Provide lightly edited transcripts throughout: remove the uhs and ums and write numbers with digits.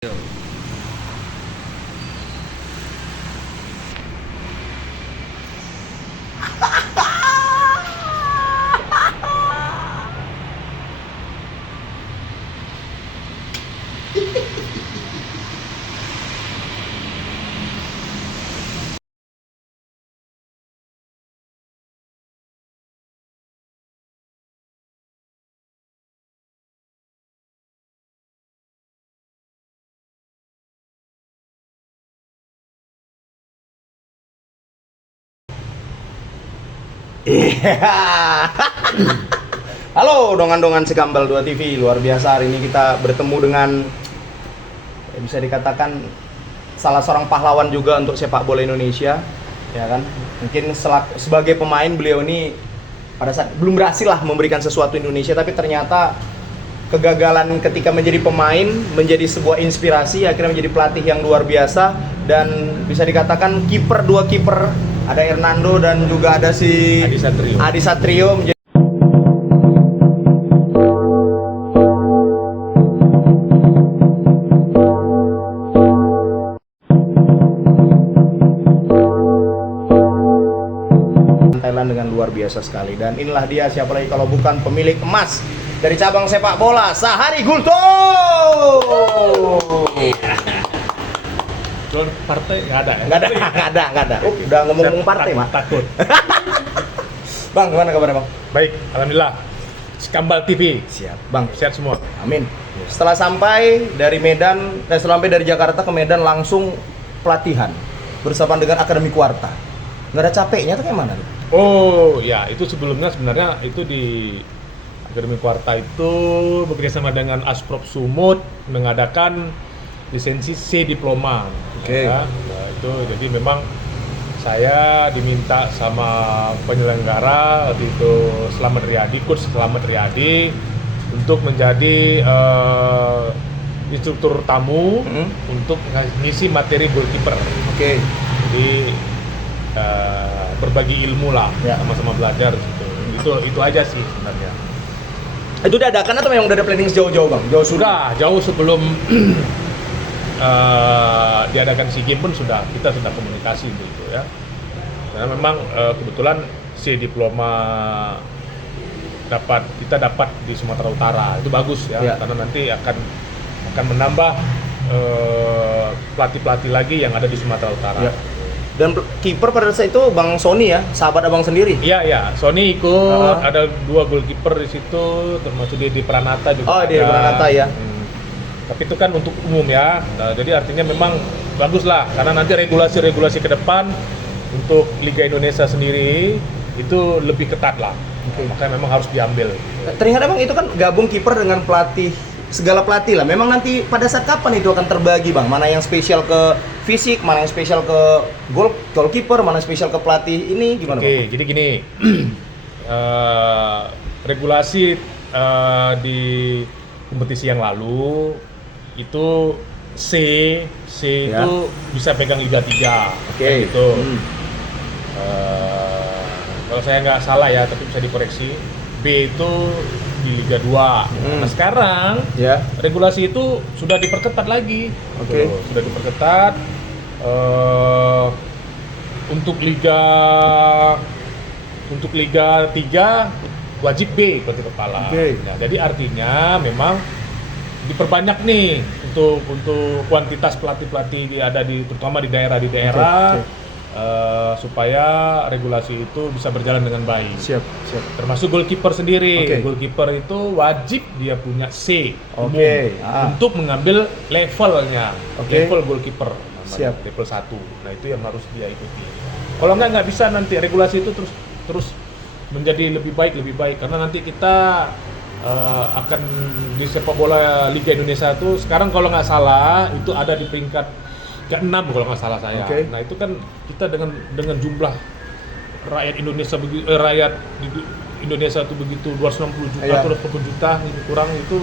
Yo. Iya. Halo dongan-dongan Sekambal 2 TV, luar biasa hari ini kita bertemu dengan bisa dikatakan salah seorang pahlawan juga untuk sepak bola Indonesia, ya kan? Mungkin sebagai pemain beliau ini pada saat belum berhasil lah memberikan sesuatu Indonesia, tapi ternyata kegagalan ketika menjadi pemain menjadi sebuah inspirasi, akhirnya menjadi pelatih yang luar biasa dan bisa dikatakan dua kiper, ada Hernando dan juga ada si Adi Satrio menjadi Thailand dengan luar biasa sekali. Dan inilah dia, siapa lagi kalau bukan pemilik emas dari cabang sepak bola, Sahari Gulto. Jual partai nggak ada ya? Nggak ada. Udah ngomong partai, Mak. Takut. Bang, gimana kabarnya, Bang? Baik, alhamdulillah. Sekambal TV. Siap, Bang. Sehat semua. Amin. Setelah sampai dari Medan, setelah sampai dari Jakarta ke Medan langsung pelatihan bersama dengan Akademi Kuarta. Nggak ada capeknya tuh kayak mana tuh? Oh, ya, itu sebelumnya sebenarnya itu di Akademi Kuarta itu bekerjasama dengan Asprop Sumut mengadakan lisensi C diploma. Oke. Ya, nah, itu jadi memang saya diminta sama penyelenggara waktu itu Coach Slamet Riyadi untuk menjadi instruktur tamu untuk ngisi materi goalkeeper. Oke. Jadi berbagi ilmu lah, Ya. sama-sama belajar gitu. Itu aja sih sebenarnya. Itu diadakan atau memang udah ada planning sejauh-jauh, Bang? Jauh sebelum diadakan SEA Games pun kita sudah komunikasi gitu ya. Karena memang kebetulan C diploma kita dapat di Sumatera Utara, itu bagus ya, karena nanti akan menambah pelatih-pelatih lagi yang ada di Sumatera Utara. Ya. Dan kiper pada saat itu Bang Sony ya, sahabat Abang sendiri. Iya, Sony ikut, ada 2 goalkeeper di situ, termasuk di Pranata juga. Oh, di Pranata ya. Tapi itu kan untuk umum ya. Nah, jadi artinya memang bagus lah, karena nanti regulasi-regulasi ke depan untuk Liga Indonesia sendiri itu lebih ketat lah. Oke. Makanya memang harus diambil. Ternyata Bang itu kan gabung kiper dengan pelatih, segala pelatih lah. Memang nanti pada saat kapan itu akan terbagi, Bang? Mana yang spesial ke fisik, mana yang spesial ke goalkeeper, mana yang spesial ke pelatih ini, gimana, Oke, Bang? jadi gini, regulasi di kompetisi yang lalu itu C Ya. itu bisa pegang Liga 3. Oke. Gitu. Kalau saya nggak salah ya, tapi bisa dikoreksi. B itu di Liga 2. Nah, sekarang Ya. regulasi itu sudah diperketat lagi. Oke. Tuh, sudah diperketat untuk Liga 3 wajib B pelatih kepala. Oke. Nah, jadi artinya memang diperbanyak nih untuk kuantitas pelatih ada terutama di daerah Oke. supaya regulasi itu bisa berjalan dengan baik. Siap. Termasuk goalkeeper sendiri. Oke. Goalkeeper itu wajib dia punya C umum Oke. untuk mengambil levelnya. Oke. Level goalkeeper namanya, Siap. level 1. Nah, itu yang harus dia ikuti. Kalau nggak bisa nanti regulasi itu terus menjadi lebih baik karena nanti kita akan di sepak bola Liga Indonesia itu sekarang kalau nggak salah itu ada di peringkat ke-6 kalau nggak salah saya. Oke. Nah, itu kan kita dengan jumlah rakyat Indonesia rakyat di Indonesia itu begitu 260 juta, Iya. 280 juta gitu kurang itu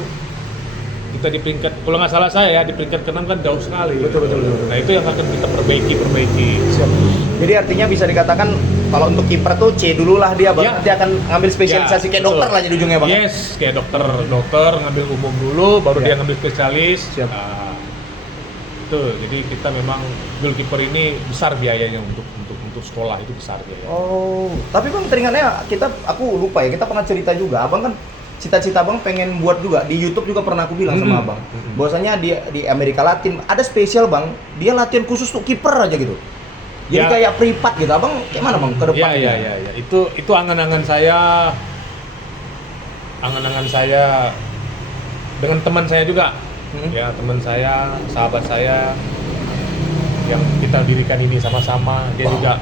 kita di peringkat kalau nggak salah saya ya di peringkat ke-6 kan jauh sekali. Betul. Nah, itu yang akan kita perbaiki. Siap. Jadi artinya bisa dikatakan kalau untuk kiper tuh C dulu lah dia, Bang. Ya. Nanti akan ngambil spesialisasi kayak betul. dokter lah jadi ujungnya, Bang. Yes, kayak dokter ngambil umum dulu, baru Ya. dia ngambil spesialis. Siap. Nah, Itu jadi kita memang goalkeeper ini besar biayanya untuk sekolah, itu besar biayanya. Oh, tapi bang teringatnya aku lupa ya, kita pernah cerita juga, abang kan cita-cita abang pengen buat juga di YouTube juga pernah aku bilang sama abang, bahwasanya di Amerika Latin ada spesial bang, dia latihan khusus untuk kiper aja gitu. Jadi Ya. kayak privat gitu, abang kayak mana bang ke depan? Ya. Itu angan-angan saya dengan teman saya juga. Ya, teman saya, sahabat saya yang kita dirikan ini sama-sama, dia juga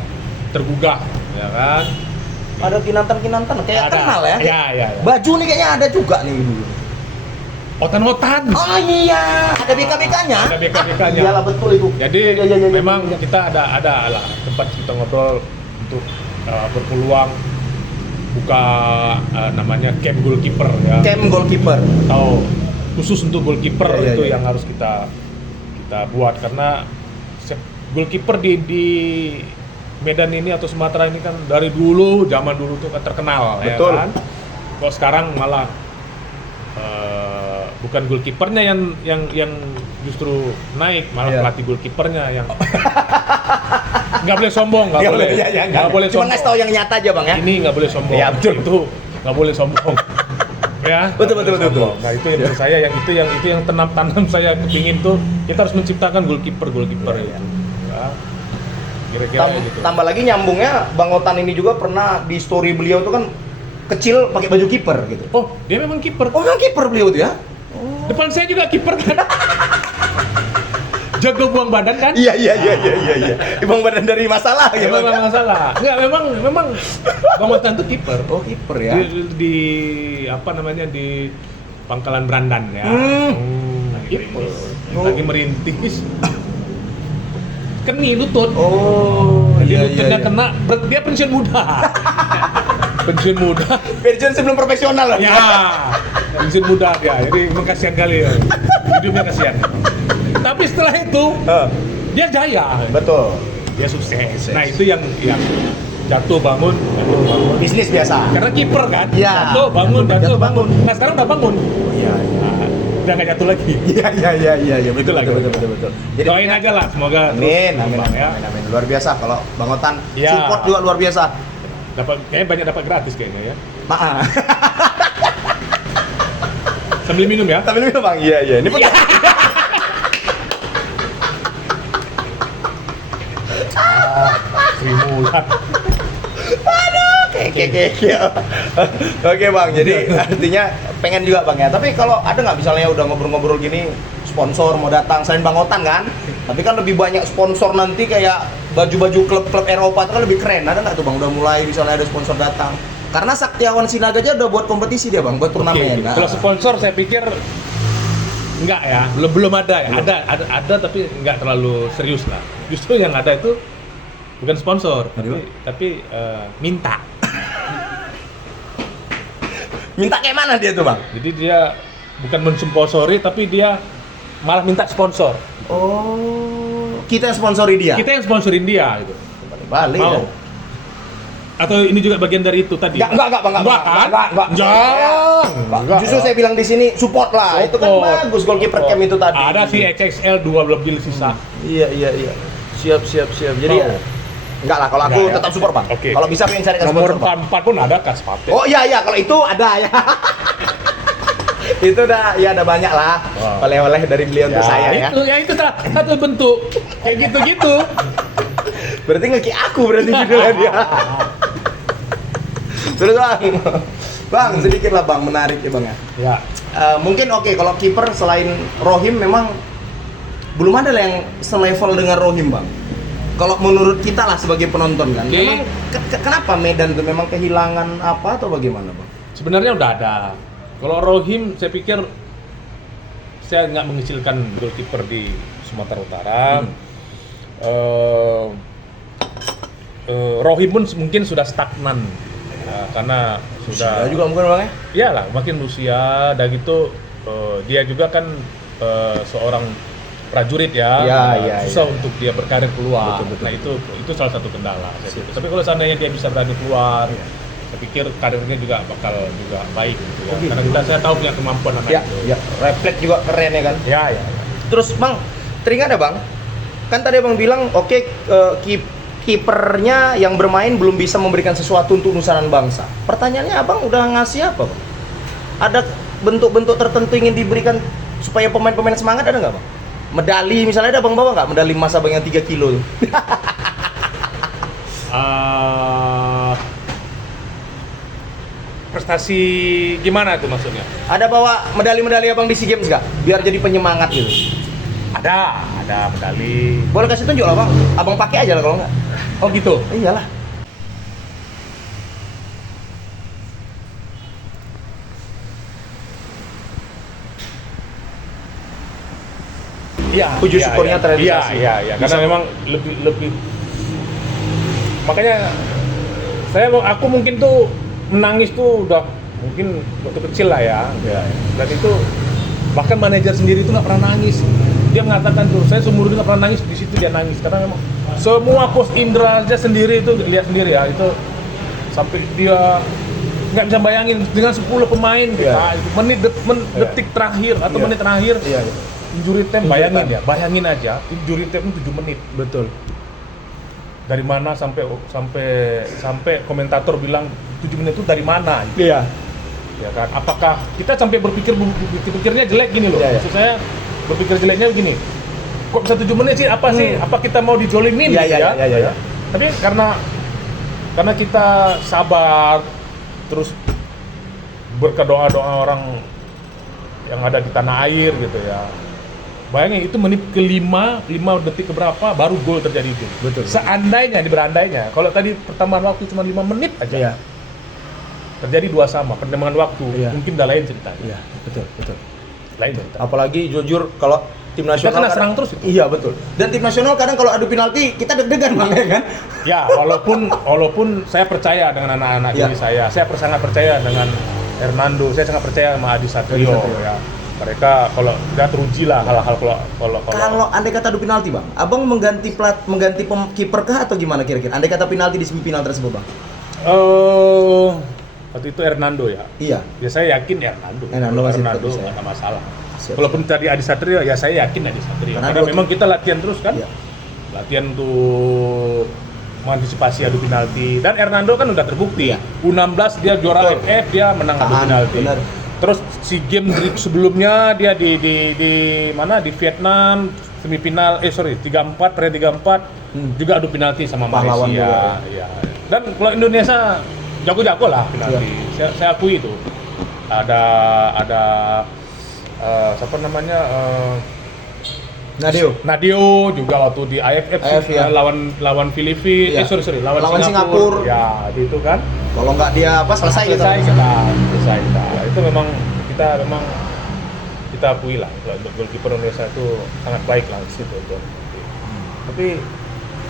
tergugah, ya kan? Ada kinantan kayak Ada. kenal ya? Ya. Baju nih kayaknya ada juga nih dulu. Otan-otan. Oh iya, ada BK-BK-nya. Ada BK-BK-nya. Iyalah betul itu. Jadi Iya, memang iya. kita ada lah tempat kita ngobrol untuk berpeluang buka namanya camp goalkeeper ya. Camp goalkeeper. Atau khusus untuk goalkeeper Iya, itu iya. yang harus kita buat, karena goalkeeper di Medan ini atau Sumatera ini kan dari dulu, zaman dulu tuh kan terkenal. Betul. Ya kan? Kok sekarang malah bukan goalkeepernya yang justru naik, malah Iya. pelatih goalkeepernya yang nggak boleh sombong, nggak boleh Cuma sombong. ngasih tahu yang nyata aja bang ya. Ini nggak boleh sombong. Iya, betul. Itu nggak boleh sombong. Ya. Betul. Nah, itu yang dari saya, itu yang tanam saya kepingin tuh, kita harus menciptakan goalkeeper itu. Ya. Kira-kira gitu. Tambah lagi nyambungnya, Bang Otan ini juga pernah di story beliau tuh kan kecil pakai baju kiper gitu. Oh, dia memang kiper. Oh, memang kiper beliau tuh ya? Depan saya juga kiper kan. Jago buang badan kan? Iya. Bang badan dari masalah ya bang. Memang masalah. Enggak, memang Bang Otan tuh kiper. Oh, kiper ya. Di apa namanya, di Pangkalan Brandan ya. Kiper. Lagi merintis. Keni lutut. Oh, Jadi lututnya kena, dia pensiun muda. Pensiun muda. Pensiun sebelum profesional loh. Ya, pensiun muda dia. Jadi memang kasihan kali ya. Hidupnya kasihan. Tapi setelah itu dia jaya. Betul. Dia sukses. Nah, itu yang jatuh bangun. Bisnis biasa. Karena kiper kan. Iya. Jatuh bangun. bangun. Nah, sekarang udah bangun. Iya. Nah, udah nggak jatuh lagi. Iya. Betul. Jadi Doain aja lah, semoga amin. ya. Luar biasa kalau Bang Otan Ya. support juga luar biasa. Kayaknya banyak dapat gratis kayaknya ya. Maaf. Sambil minum ya. Tapi lu Bang, iya. Ini Iya. Sri Mulat. Oke Bang, jadi artinya pengen juga Bang ya. Tapi kalau ada nggak misalnya udah ngobrol-ngobrol gini, sponsor mau datang selain Bang Otan kan? Tapi kan lebih banyak sponsor nanti kayak baju-baju klub-klub Eropa itu kan lebih keren. Ada nggak tuh Bang? Udah mulai misalnya ada sponsor datang. Karena Saktiawan Sinaga aja udah buat kompetisi dia Bang, buat turnamen. Nah. Kalau sponsor saya pikir enggak ya, belum ada ya. Ada tapi enggak terlalu serius lah. Justru yang ada itu bukan sponsor, tapi minta. Minta kayak mana dia tuh Bang? Jadi dia bukan mensponsori, tapi dia malah minta sponsor. Oh, kita yang sponsori dia. Kita yang sponsorin dia gitu. Balik Mau? ya. Atau ini juga bagian dari itu tadi? Enggak, Bang. Jangan. Enggak. Justru saya bilang di sini support lah. Itu kan bagus goalkeeper camp itu tadi. Ada sih XXL 2 lebih sisa. Iya. Siap. Jadi Mau? enggak lah, kalau aku Enggak ya? tetap support Bang. Oke. Kalau bisa pengen carikan Nomor sponsor Bang. 4 pun ada Kas Paten. Oh iya, kalau itu ada ya. Itu ada banyak lah Wow. oleh-oleh dari beliau untuk saya ya. Itu salah satu bentuk kayak gitu-gitu. Berarti ngeki aku berarti judulnya dia. Terus Bang, sedikit lah Bang, menarik ya Bang ya. Ya. Mungkin oke, kalau kiper selain Rohim memang belum ada lah yang selevel dengan Rohim Bang. Kalau menurut kita lah sebagai penonton kan, Oke. memang kenapa Medan tuh memang kehilangan apa atau bagaimana Bang? Sebenarnya udah ada. Kalau Rohim, saya pikir saya nggak mengecilkan goalkeeper di Sumatera Utara. Rohim pun mungkin sudah stagnan ya, karena sudah juga mungkin Bang ya? iyalah makin usia dan gitu dia juga kan seorang prajurit ya, Iya, susah iya. untuk dia berkarir keluar. Betul. Nah itu salah satu kendala. saya pikir. Tapi kalau seandainya dia bisa berani keluar, saya pikir karirnya juga bakal juga baik gitu ya. Oh, gitu. Karena saya tahu punya kemampuan anak itu. Ya, refleks juga keren ya kan. Ya. Terus Bang, teringat ya bang, kan tadi abang bilang oke, kipernya yang bermain belum bisa memberikan sesuatu untuk nusanan bangsa. Pertanyaannya abang udah ngasih apa bang? Ada bentuk-bentuk tertentu ingin diberikan supaya pemain-pemain semangat, ada nggak bang? Medali misalnya, ada abang bawa nggak medali emas abang yang 3 kilo? Prestasi gimana itu maksudnya? Ada bawa medali-medali abang di SEA Games nggak? Biar jadi penyemangat gitu. Ada medali. Boleh kasih tunjuk lah bang, abang pakai aja lah kalau nggak. Oh gitu. Iyalah. Iya. Puji syukurnya terrealisasi. Iya. Karena memang lebih. Makanya aku mungkin tuh menangis tuh udah mungkin waktu kecil lah ya. Iya. Dan itu bahkan manajer sendiri itu nggak pernah nangis. Dia mengatakan tuh, saya seumur hidup nggak pernah nangis, di situ dia nangis karena memang semua Coach Indra aja sendiri itu lihat sendiri ya, itu sampai dia nggak bisa bayangin dengan 10 pemain kita detik terakhir atau menit terakhir injury time, bayangin aja injury time 7 menit. Betul. Dari mana sampai komentator bilang 7 menit itu dari mana? Iya. Ya kan? Apakah kita sampai berpikirnya jelek gini loh? Iya. Maksud saya berpikir jeleknya begini. Kok bisa 7 menit sih? Apa sih? Apa kita mau dijolimin? Iya. Tapi karena kita sabar, terus berkat doa-doa orang yang ada di tanah air gitu ya. Bayangin itu menit ke-5 detik keberapa baru gol terjadi itu. Betul. Berandainya. Kalau tadi pertambahan waktu cuma 5 menit aja. Iya. Terjadi 2-2 perkembangan waktu. Iya. Mungkin udah lain ceritanya. Iya, betul. Lain cerita. Apalagi jujur kalau tim nasional Kita kena serang terus itu. Iya, betul. Dan tim nasional kadang kalau adu penalti kita deg-degan bang, ya kan? Ya, walaupun saya percaya dengan anak-anak diri saya sangat percaya dengan Hernando, saya sangat percaya sama Adi Satrio. Ya. Mereka kalau udah teruji lah hal-hal kalau andai kata adu penalti bang, abang mengganti kiper kah atau gimana kira-kira? Andai kata penalti di semifinal tersebut bang? Waktu itu Hernando ya. Iya. Ya saya yakin Hernando masih nggak ada masalah. Walaupun tadi Adi Satrio, ya saya yakin Adi Satrio. Karena memang kita latihan terus kan. Iya. Latihan untuk mengantisipasi adu penalti. Dan Hernando kan udah terbukti. Iya. U16 dia juara AFF, dia menang adu penalti. Benar. Terus SEA Games sebelumnya dia di mana di Vietnam semifinal 3-4 juga adu penalti sama Pahlawan Malaysia. Iya. Dan kalau Indonesia jago-jago lah penalti. Saya akui itu. Ada siapa namanya? Nadio juga waktu di AFF lawan Filipina. Iya. Lawan Singapura. Ya, itu kan. Kalau nggak dia selesai kita. Itu memang kita akui lah untuk goalkeeper Indonesia itu sangat baik lah di situ. Tapi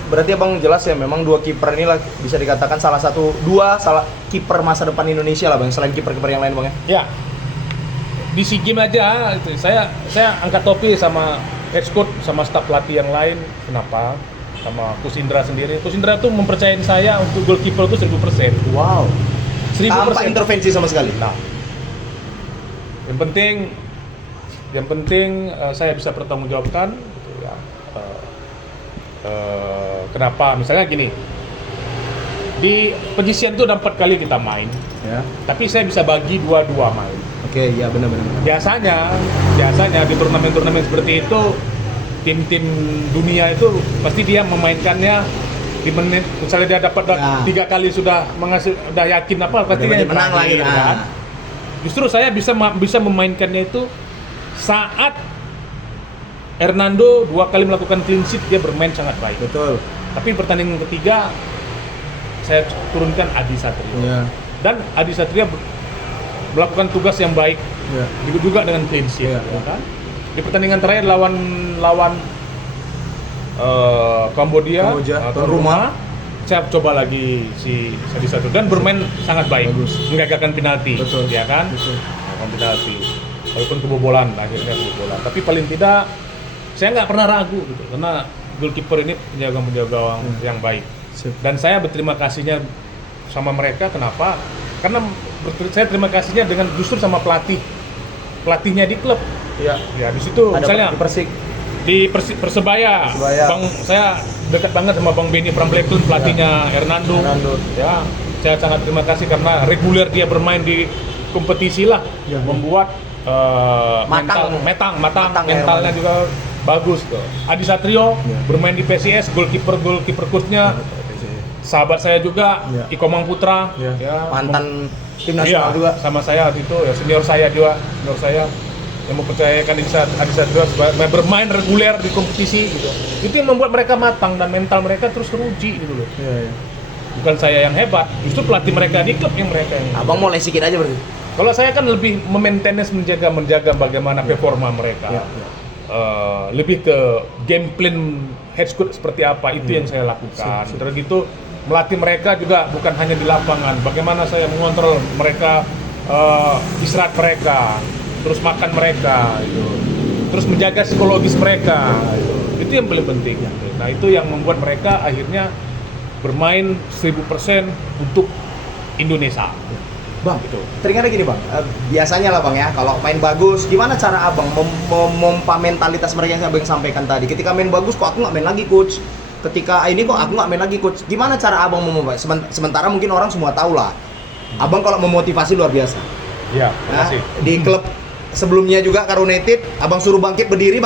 berarti abang jelas ya, memang dua kiper ini lah bisa dikatakan salah kiper masa depan Indonesia lah bang, selain kiper-kiper yang lain bang ya. Ya. Di SEA Games aja itu saya angkat topi sama head coach sama staf pelatih yang lain. Kenapa? Sama Coach Indra sendiri. Coach Indra tuh mempercayain saya untuk goalkeeper itu 1000%. Wow. 1000%. Tanpa intervensi sama sekali. Nah. Yang penting saya bisa pertanggungjawabkan gitu ya. Kenapa? Misalnya gini. Di penyisian itu ada 4 kali kita main. Ya. Tapi saya bisa bagi 2-2 main. Oke, iya benar-benar. Biasanya di turnamen-turnamen seperti itu tim-tim dunia itu pasti dia memainkannya di menit, misalnya dia dapat 3 kali sudah yakin pasti dia menang lagi kan. Justru saya bisa memainkannya itu saat Hernando 2 kali melakukan clean sheet, dia bermain sangat baik. Betul. Tapi pertandingan ketiga saya turunkan Adi Satrio. Ya. Dan Adi Satrio melakukan tugas yang baik. Ya. Juga dengan clean sheet, ya kan? Di pertandingan terakhir lawan Kamboja tuan rumah, saya coba lagi si Adi Satrio dan bermain sangat baik. Bagus. Menggagalkan penalti. Betul. Ya kan? Betul. Menggagalkan penalti. Walaupun akhirnya kebobolan. Tapi paling tidak saya nggak pernah ragu gitu, karena goalkeeper ini penjaga gawang yang baik. Dan saya berterima kasihnya sama mereka. Kenapa? Karena saya terima kasihnya dengan justru sama pelatihnya di klub. Iya. Ya di situ ada misalnya di Persik. Di Persebaya. Bang, saya dekat banget sama Bang Benny Pramplekun, pelatihnya Hernando. Ya, saya sangat terima kasih karena reguler dia bermain di kompetisi lah, membuat matang, mentalnya juga bagus tuh. Adi Satrio bermain di PSIS, goalkeeper coachnya sahabat saya juga, Iko Mang Putra, mantan tim nasional juga sama saya waktu itu, ya senior saya yang mempercayakan Adi Satrio bermain reguler di kompetisi gitu. Itu yang membuat mereka matang dan mental mereka terus teruji gitu loh. Bukan saya yang hebat, justru pelatih mereka di klub yang mereka yang. Abang mau sedikit aja berarti. Kalau saya kan lebih memaintenance, menjaga bagaimana performa mereka. Lebih ke game plan head coach seperti apa, itu yang saya lakukan. Terus gitu melatih mereka juga bukan hanya di lapangan, bagaimana saya mengontrol mereka, istirahat mereka, terus makan mereka gitu. Terus menjaga psikologis mereka itu yang paling penting. Nah itu yang membuat mereka akhirnya bermain 1000% untuk Indonesia. Bang, gitu. Teringat gini bang, biasanya lah bang ya, kalau main bagus, gimana cara abang memompa mentalitas mereka yang abang sampaikan tadi? Ketika main bagus, kok aku nggak main lagi coach? Ketika ini kok aku nggak main lagi coach? Gimana cara abang memompa? Sementara mungkin orang semua tahu lah, abang kalau memotivasi luar biasa. Iya, terima kasih. Di klub sebelumnya juga Karo United, abang suruh bangkit berdiri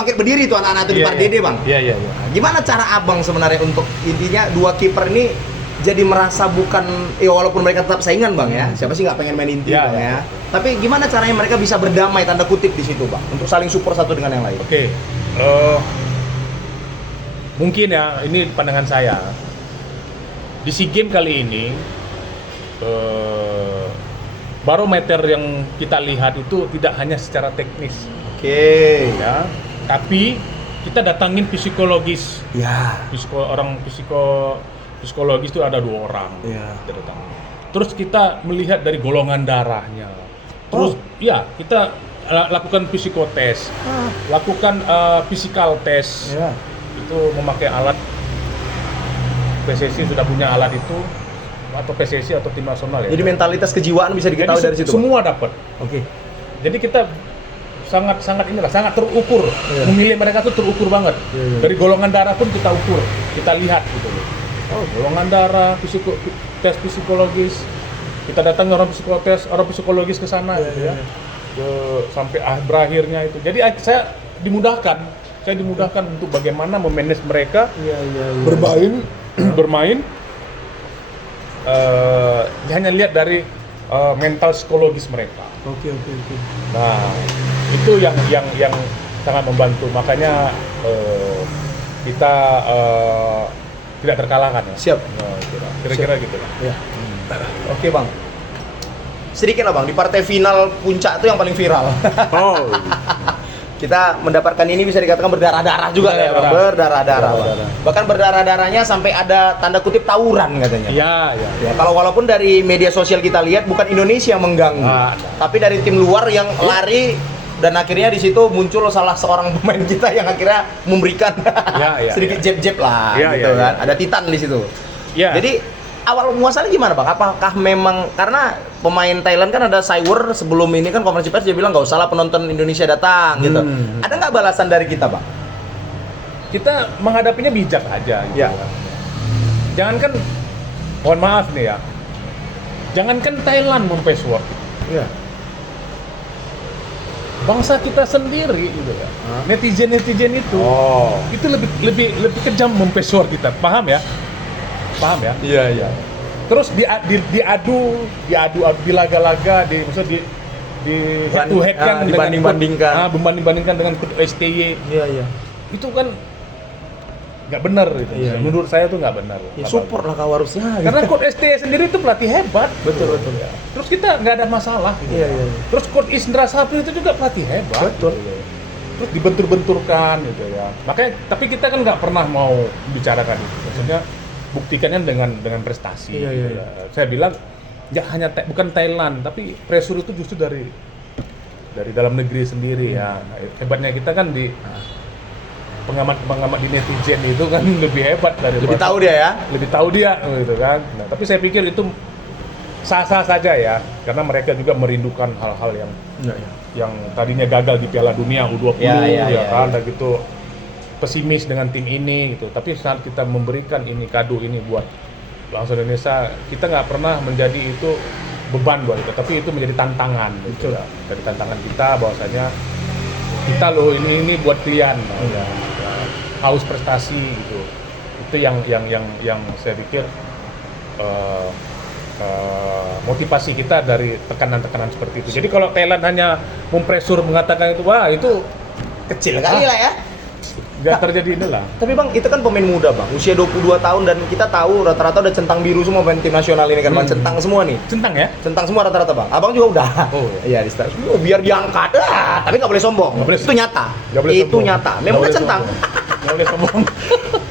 itu anak-anak itu di Pardede bang. Iya. Gimana cara abang sebenarnya untuk intinya dua kiper ini jadi merasa bukan, ya walaupun mereka tetap saingan bang ya, siapa sih nggak pengen main inti bang ya. Tapi gimana caranya mereka bisa berdamai tanda kutip di situ bang, untuk saling support satu dengan yang lain? Oke, mungkin ya ini pandangan saya di SEA Games kali ini, barometer yang kita lihat itu tidak hanya secara teknis, ya, tapi kita datangin psikologis, psikologis itu ada 2 orang. Terus kita melihat dari golongan darahnya. Terus kita lakukan psikotes, lakukan physical test. Itu memakai alat, PSSI sudah punya alat itu, atau PSSI atau tim nasional ya. Jadi mentalitas kejiwaan bisa diketahui dari situ. Semua dapat. Jadi kita sangat terukur. Memilih mereka tuh terukur banget. Dari golongan darah pun kita ukur, kita lihat gitu loh. Golongan darah, tes psikologis, kita datang orang psikologis ke sana gitu ya, sampai berakhirnya itu. Jadi saya dimudahkan untuk bagaimana memanage mereka, bermain, hanya lihat dari mental psikologis mereka. Nah itu yang sangat membantu, makanya kita tidak terkalahkan ya. Siap. Kira-kira gitu lah. Oke bang. Sedikit lah bang, di partai final puncak itu yang paling viral. Kita mendapatkan ini bisa dikatakan berdarah-darah juga ya bang. Berdarah-darah. Bahkan berdarah-darahnya sampai ada tanda kutip tawuran katanya. Ya, kalau walaupun dari media sosial kita lihat bukan Indonesia yang mengganggu, tapi dari tim luar yang lari. Dan akhirnya di situ muncul salah seorang pemain kita yang akhirnya memberikan sedikit jeb-jeb lah, gitu kan. Ada Titan di situ. Jadi awal muasalnya gimana bang? Apakah memang karena pemain Thailand kan ada Saiwer sebelum ini kan konferensi pers dia bilang nggak usah lah penonton Indonesia datang gitu. Ada nggak balasan dari kita bang? Kita menghadapinya bijak aja. Gitu. Jangankan, mohon maaf nih ya, jangankan Thailand mempesuap. Bangsa kita sendiri gitu ya. Netizen itu lebih kejam mempesuar kita. Paham ya? Iya. Terus diadu di laga-laga, maksudnya di head to head kan, dibanding-bandingkan dengan STY. Itu kan nggak benar gitu. Menurut saya tuh nggak benar. Support lah kau harusnya. Karena coach STY sendiri itu pelatih hebat. Betul. Terus kita nggak ada masalah. Gitu. Terus coach Indra Sapri itu juga pelatih hebat. Terus dibentur-benturkan gitu ya. Makanya, tapi kita kan nggak pernah mau bicarakan itu. Maksudnya buktikannya dengan prestasi. Gitu ya. Saya bilang ya bukan Thailand, tapi pressure itu justru dari dalam negeri sendiri ya. Hebatnya kita kan di pengamat di netizen itu kan lebih hebat dari lebih tahu dia gitu kan. Nah, tapi saya pikir itu sah-sah saja ya, karena mereka juga merindukan hal-hal yang tadinya gagal di Piala Dunia U20 kan gitu. pesimis dengan tim ini gitu. Tapi saat kita memberikan ini kado ini buat bangsa Indonesia, kita nggak pernah menjadi itu beban buat kita, tapi itu menjadi tantangan gitu ya. Dari tantangan kita bahwasanya kita loh ini buat kalian ya. Haus prestasi gitu. Itu yang saya pikir motivasi kita dari tekanan-tekanan seperti itu. Jadi kalau Thailand hanya mempresur mengatakan itu, wah itu Kecil kali lah ya. nggak terjadi inilah. Tapi Bang, itu kan pemain muda Bang, usia 22 tahun dan kita tahu rata-rata udah centang biru semua pemain tim nasional ini kan Bang, centang semua nih. Centang ya? Centang semua rata-rata Bang. Abang juga udah. Oh iya di start. Biar diangkat. Tapi nggak boleh sombong. Nggak boleh Itu nyata. Nggak boleh Itu sombong. nyata. Nggak Memang boleh centang. Nggak boleh sombong.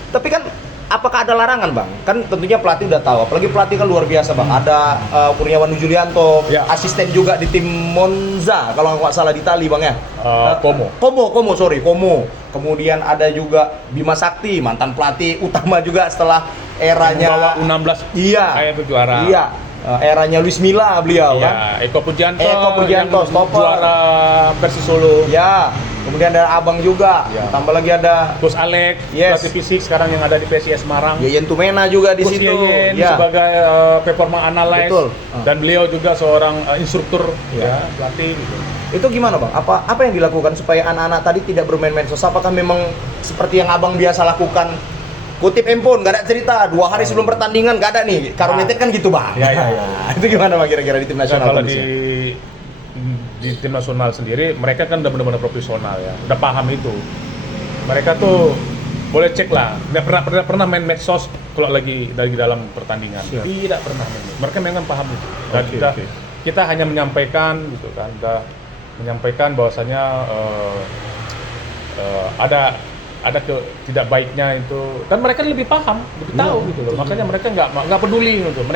Tapi kan apakah ada larangan Bang? Kan tentunya pelatih udah tahu. Apalagi pelatih kan luar biasa Bang. Ada Kurniawan Julianto, Ya. asisten juga di tim Monza kalau nggak salah di Itali Bang ya. Como. Como. Kemudian ada juga Bima Sakti, mantan pelatih utama juga setelah eranya Membawa U16 Iya. kayak itu juara. Iya. Eranya Luis Milla beliau kan. Iya, Eko Pujianto Pujianto, yang stopper. juara Persis Solo. Ya. Kemudian ada Abang juga. Ya. Tambah lagi ada Coach Alex, Yes. pelatih fisik sekarang yang ada di PSIS Semarang. Yeyen Tumena juga di Coach situ. Yeyen Ya. sebagai performa analyst. Betul. Dan beliau juga seorang instruktur Ya. ya, pelatih gitu. Itu gimana Bang? Apa yang dilakukan supaya anak-anak tadi tidak bermain medsos? Apakah memang seperti yang Abang biasa lakukan? Kutip handphone, gak ada cerita. 2 hari sebelum pertandingan gak ada nih. Karo United kan gitu Bang. Ya. Itu gimana Bang kira-kira di tim Nah, nasional? kalau kondisinya? di tim nasional sendiri mereka kan udah benar-benar profesional ya, udah paham itu. Mereka tuh boleh cek lah, nggak pernah main medsos kalau lagi dari dalam pertandingan. Siap. Tidak pernah main. Mereka memang paham itu. Dan Oke. kita hanya menyampaikan gitu kan, udah menyampaikan bahwasanya ada tidak baiknya itu, dan mereka lebih paham, lebih tahu gitu loh. Makanya mereka nggak peduli gitu.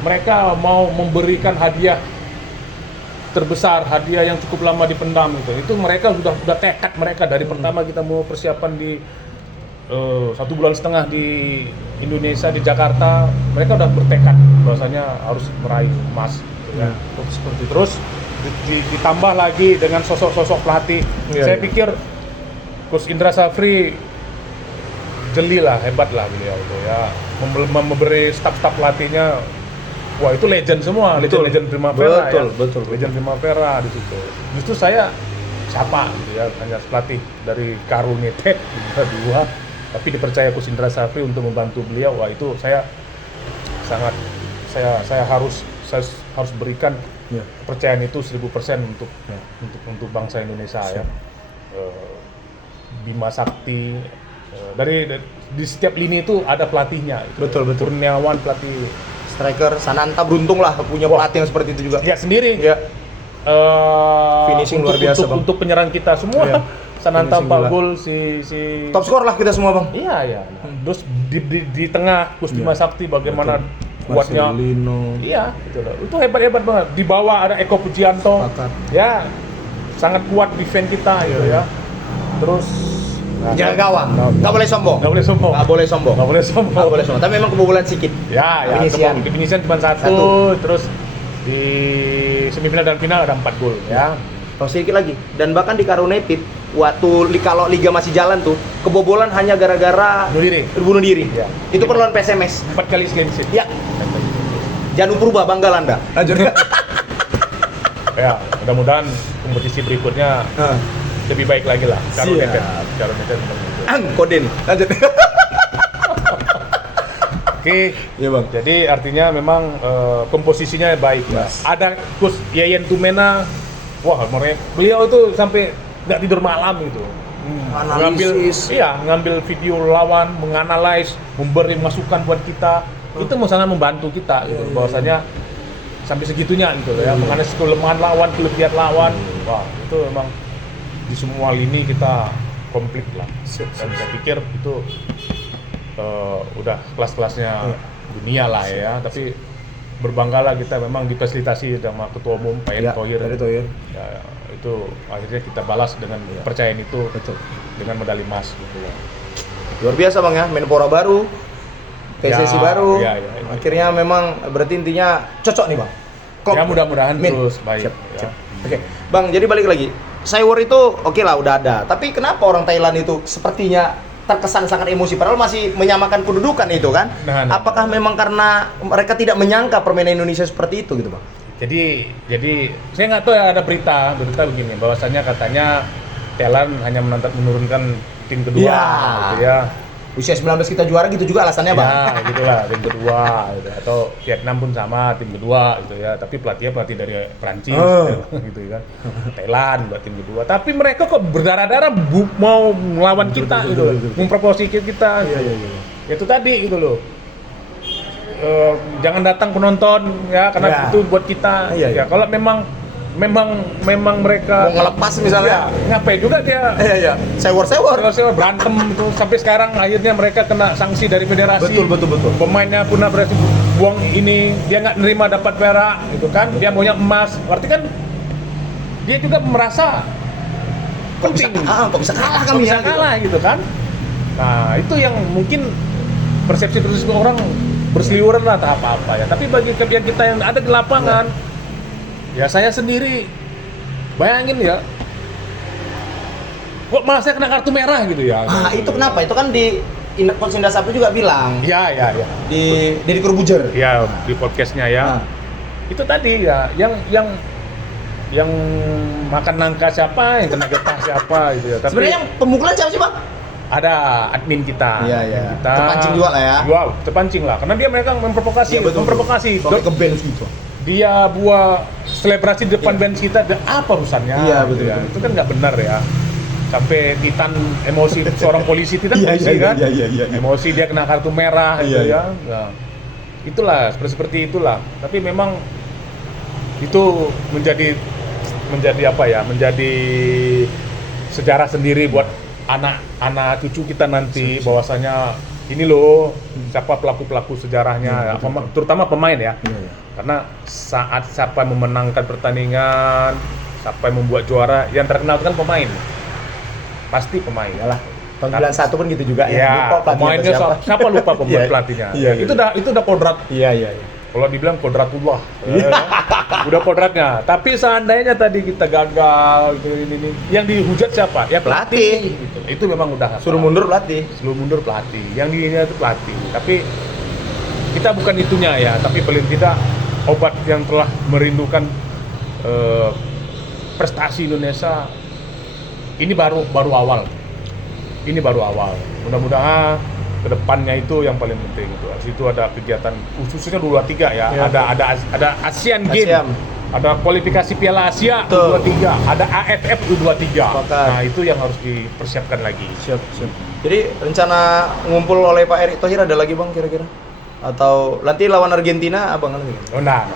Mereka mau memberikan hadiah terbesar, hadiah yang cukup lama dipendam itu mereka sudah tekad mereka dari pertama kita mau persiapan di 1,5 bulan di Indonesia, di Jakarta, mereka udah bertekad bahwasanya harus meraih emas gitu ya. Seperti itu. Terus ditambah lagi dengan sosok-sosok pelatih. Iya, Saya iya. pikir Coach Indra Safri jeli lah, hebat lah beliau itu ya, memberi staf-staf pelatihnya. Wah itu legend semua, Betul. legend Primavera Betul. legend Primavera di situ. Justru saya siapa gitu ya, hanya pelatih dari Karo United Liga 2, tapi dipercaya Coach Indra Safri untuk membantu beliau. Wah itu saya harus berikan Ya. kepercayaan itu 1000% untuk bangsa Indonesia ya. Bima Sakti di setiap lini itu ada pelatihnya. Betul. Kurniawan pelatih. Striker Sananta beruntung lah punya pelatih yang seperti itu juga. Ya sendiri. Ya. Finishing luar biasa, Bang. Untuk penyerang kita semua. Iya. Sananta Finishing 4 gila. gol si Top skor lah kita semua Bang. Iya. Terus di tengah Gus Bima Sakti bagaimana kuatnya. Marcelino. Iya, gitu loh. Itu hebat banget. Di bawah ada Eko Pujianto. Sepakat. Ya. Sangat kuat defense kita gitu ya. Terus Jaga gawang. Nggak boleh sombong. Nggak boleh sombong. Nggak boleh sombong. Nggak boleh sombong. Nggak boleh sombong. Tapi memang kebobolan sedikit. Ya, Penyisian. Penyisian cuma satu, terus di semifinal dan final ada 4 gol ya. Oh, sedikit lagi. Dan bahkan di Karo United waktu kalau liga masih jalan tuh, kebobolan hanya gara-gara Bunuh diri. bunuh diri. Ya. Itu perlawan PSMS. 4 kali clean sheet. Ya. Janu Purba Bangga Landa. Lanjut. Ya, mudah-mudahan kompetisi berikutnya lebih baik lagi lah. Karo Siap. United menang. Koden. Lanjut. Oke. Iya, Bang. Jadi artinya memang komposisinya baik ya. Yes. Ada Coach Yeyen Tumena. Wah, beliau itu sampai nggak tidur malam gitu. Analisis. Ngambil video lawan, menganalisis, memberi masukan buat kita. Itu sangat membantu kita gitu. Bahwasanya sampai segitunya gitu ya, menganalisis kelemahan lawan, kelebihan lawan. Wah, itu memang di semua lini kita komplit lah. Dan saya pikir itu udah kelas-kelasnya dunia lah ya. Tapi berbanggalah kita memang difasilitasi sama Ketua Umum Pak Erick Thohir. Ya, itu akhirnya kita balas dengan kepercayaan itu. Betul. Dengan medali emas gitu ya. Luar biasa Bang ya, Menpora baru, PSSI Ya, baru. ya. Akhirnya memang berarti intinya cocok nih Bang. Klop. Ya mudah-mudahan Min. terus baik. Siap. Ya. Oke, Bang, jadi balik lagi. Cywar itu oke lah udah ada. Tapi kenapa orang Thailand itu sepertinya terkesan sangat emosi padahal masih menyamakan kedudukan itu kan? Nah. Apakah memang karena mereka tidak menyangka permainan Indonesia seperti itu gitu, Bang? Jadi saya nggak tahu ya, ada berita begini bahwasanya katanya Thailand hanya menurunkan tim kedua gitu ya. Usia 19 kita juara gitu juga alasannya, Bang. Ya, gitulah tim kedua gitu. Atau Vietnam pun sama tim kedua gitu ya. Tapi pelatih dari Prancis gitu kan. Thailand buat tim kedua. Tapi mereka kok berdarah-darah mau melawan kita gitu. Memprovosi kita. Iya. Itu tadi gitu loh. Jangan datang penonton ya karena itu buat kita. Iya. Ya kalau memang mereka mau ngelepas misalnya. Ngapain juga dia? Iya. Sewor berantem itu sampai sekarang akhirnya mereka kena sanksi dari federasi. Betul. Pemainnya pun berarti buang ini, dia nggak nerima dapat perak gitu kan. Dia maunya emas. Berarti kan dia juga merasa kok bisa kalah kami bisa kalah gitu kan. Nah, itu yang mungkin persepsi orang berseliweran lah atau apa-apa ya. Tapi bagi kebiasaan kita yang ada di lapangan, ya saya sendiri bayangin ya, kok malah saya kena kartu merah gitu ya. Itu kenapa? Itu kan di Coach Indra Sapri juga bilang. Iya. Di Deddy Corbuzier. Ya, di podcastnya ya. Itu tadi ya, yang makan nangka siapa, yang kena getah siapa gitu ya. Tapi sebenarnya yang pemukulan siapa sih, Bang? ada admin kita. Iya. Kita Terpancing juga lah ya. Terpancing lah, karena mereka memprovokasi. Memprovokasi. Pakai ke bench gitu. Dia buat selebrasi di depan bench kita, apa urusannya? Iya, betul. Itu kan nggak benar ya. Sampai Titan emosi, seorang polisi Titan polisi kan? Iya. Emosi dia kena kartu merah gitu Iya. ya. Nah, itulah seperti itulah. Tapi memang itu menjadi apa ya? Menjadi sejarah sendiri buat anak cucu kita nanti, bahwasanya ini loh siapa pelaku sejarahnya, terutama pemain ya. Karena saat siapa yang memenangkan pertandingan, siapa yang membuat juara, yang terkenal kan pemain. Pasti pemain. Iyalah. Panggilan satu pun gitu juga ya. Pemainnya siapa lupa pemain pelatihnya. Itu udah kodrat. Iya. Kalau dibilang kodratullah. Udah kodratnya. Tapi seandainya tadi kita gagal gitu, ini yang dihujat siapa? Ya pelatih. Gitu. Itu memang udah suruh mundur pelatih. Yang dihina itu pelatih. Tapi kita bukan itunya ya, tapi paling tidak obat yang telah merindukan prestasi Indonesia ini baru awal. Mudah-mudahan kedepannya itu yang paling penting itu. Di situ ada kegiatan khususnya U23 ya. Ada Asian Games. Ada kualifikasi Piala Asia U23, ada AFF U23. Nah, itu yang harus dipersiapkan lagi. Siap. Jadi rencana ngumpul oleh Pak Erick Thohir ada lagi, Bang, kira-kira? Atau nanti lawan Argentina Abang lagi? Oh, nah.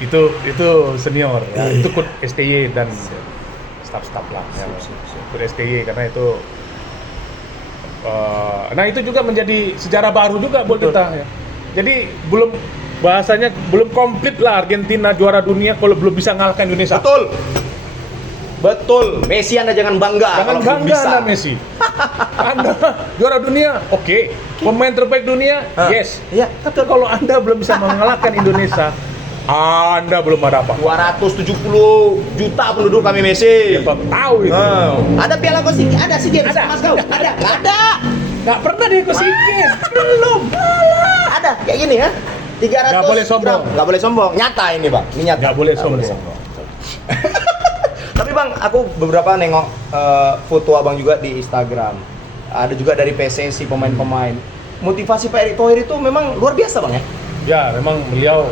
Itu senior ya. Itu Coach STY dan staff lah. Coach STY karena itu nah itu juga menjadi sejarah baru juga buat kita ya. Jadi belum komplit lah Argentina juara dunia kalau belum bisa ngalahkan Indonesia. Betul. Messi Anda jangan bangga. Anda Messi. Anda juara dunia, oke. Pemain terbaik dunia, yes. Iya. Tapi kalau Anda belum bisa mengalahkan Indonesia, Anda belum ada apa. 270 juta penduduk kami Messi. Siapa tahu itu. Ada Piala Kosik, ada SEA Games, Mas kau. Ada. Enggak ada. Enggak pernah dia ke SEA Games. Belum. Ada kayak gini ya. 300. Enggak boleh sombong. Enggak boleh sombong. Nyata ini, Bang. Ini nyata. Enggak boleh sombong. Tapi Bang, aku beberapa nengok foto Abang juga di Instagram. Ada juga dari PSSI pemain-pemain. Motivasi Pak Erick Thohir itu memang luar biasa, Bang ya? Ya, memang beliau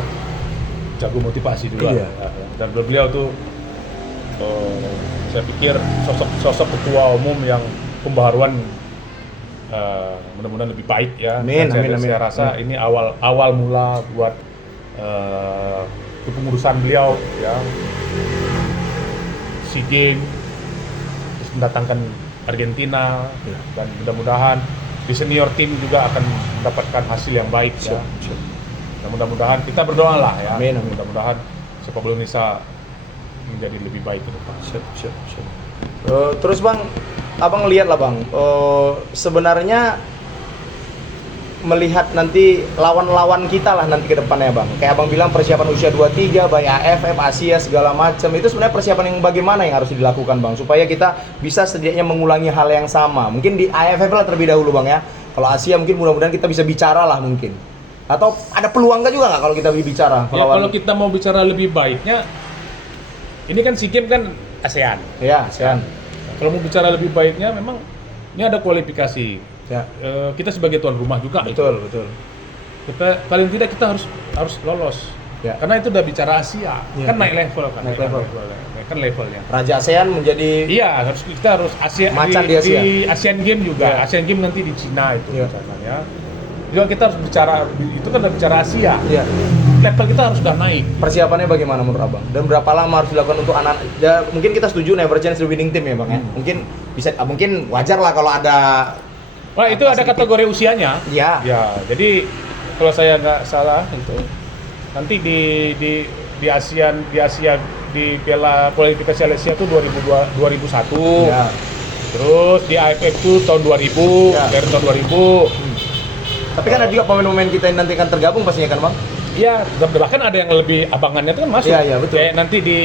jago motivasi juga. Iya. Dan beliau tuh saya pikir sosok ketua umum yang pembaharuan mudah-mudahan lebih baik ya. Amin. Saya rasa ini awal mula buat kepengurusan beliau ya. SEA Games, terus mendatangkan Argentina dan mudah-mudahan di senior tim juga akan mendapatkan hasil yang baik ya. Dan mudah-mudahan kita berdoa lah ya. Amin. Mudah-mudahan sepak bola Indonesia menjadi lebih baik ke depan. Siap. Terus Bang, Abang lihat lah Bang, sebenarnya melihat nanti lawan-lawan kita lah nanti ke depannya Bang. Kayak Abang bilang persiapan usia 23, baik AFF, Asia segala macam. Itu sebenarnya persiapan yang bagaimana yang harus dilakukan Bang supaya kita bisa setidaknya mengulangi hal yang sama. Mungkin di AFF lah terlebih dahulu Bang ya. Kalau Asia mungkin mudah-mudahan kita bisa bicara lah mungkin. Atau ada peluang juga nggak kalau kita bicara? Ya, kalau kita mau bicara lebih baiknya, ini kan SEA Games kan ASEAN. Ya, ASEAN. Kalau mau bicara lebih baiknya, memang ini ada kualifikasi. Ya. Kita sebagai tuan rumah juga. Betul, betul. Kita paling tidak kita harus lolos. Ya. Karena itu udah bicara Asia, Ya, kan ya. naik level kan. Naik level. Kan levelnya. Raja ASEAN menjadi Iya, kita harus Asia Macan di Asia. di Asian Games juga. Ya. Asian Games nanti di Cina itu Ya. misalkan ya. Juga kita harus bicara, itu kan udah bicara Asia. ya. Level kita harus udah naik. Persiapannya bagaimana menurut Abang? Dan berapa lama harus dilakukan untuk anak? Ya, mungkin kita setuju never change the winning team ya Bang ya. Mungkin wajar lah kalau ada. Wah, itu ada kategori usianya. Ya. Ya, jadi kalau saya nggak salah itu nanti di Asia di Piala Kualifikasi Asia itu 2001. Ya. Terus di AFF itu tahun 2000, Ya. dari tahun 2000. Tapi kan ada juga pemain-pemain kita yang nanti akan tergabung pastinya kan Bang? Iya, bahkan ada yang lebih abangannya itu kan masuk. Iya, iya, betul. Kayak nanti di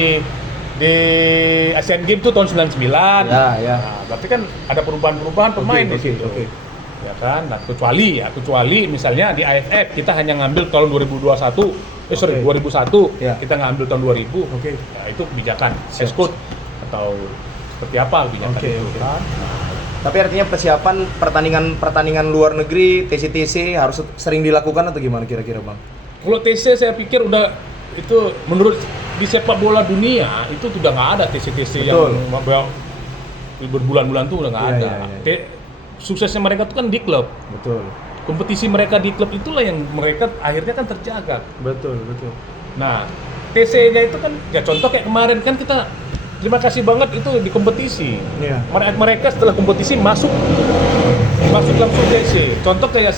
Asian Games itu tahun 99. Ya, ya. Nah, berarti kan ada perubahan-perubahan pemain di situ. Oke. Ya kan? Nah, kecuali misalnya di AFF kita hanya ngambil tahun 2021. Oke. 2001 Ya. kita ngambil tahun 2000. Oke. Nah, itu kebijakan Siap. Eskut atau seperti apa kebijakan Oke, itu oke. kan. Tapi artinya persiapan pertandingan luar negeri, TC harus sering dilakukan atau gimana kira-kira Bang? Kalau TC saya pikir udah itu menurut di sepak bola dunia itu udah nggak ada TC yang berbulan-bulan tuh udah nggak Iya, ada. iya, iya. Suksesnya mereka tuh kan di klub. Betul. Kompetisi mereka di klub itulah yang mereka akhirnya kan terjaga. Betul. Nah, TC-nya itu kan ya contoh kayak kemarin kan kita terima kasih banget itu di kompetisi. Iya. Mereka setelah kompetisi masuk langsung TC. Contoh kayak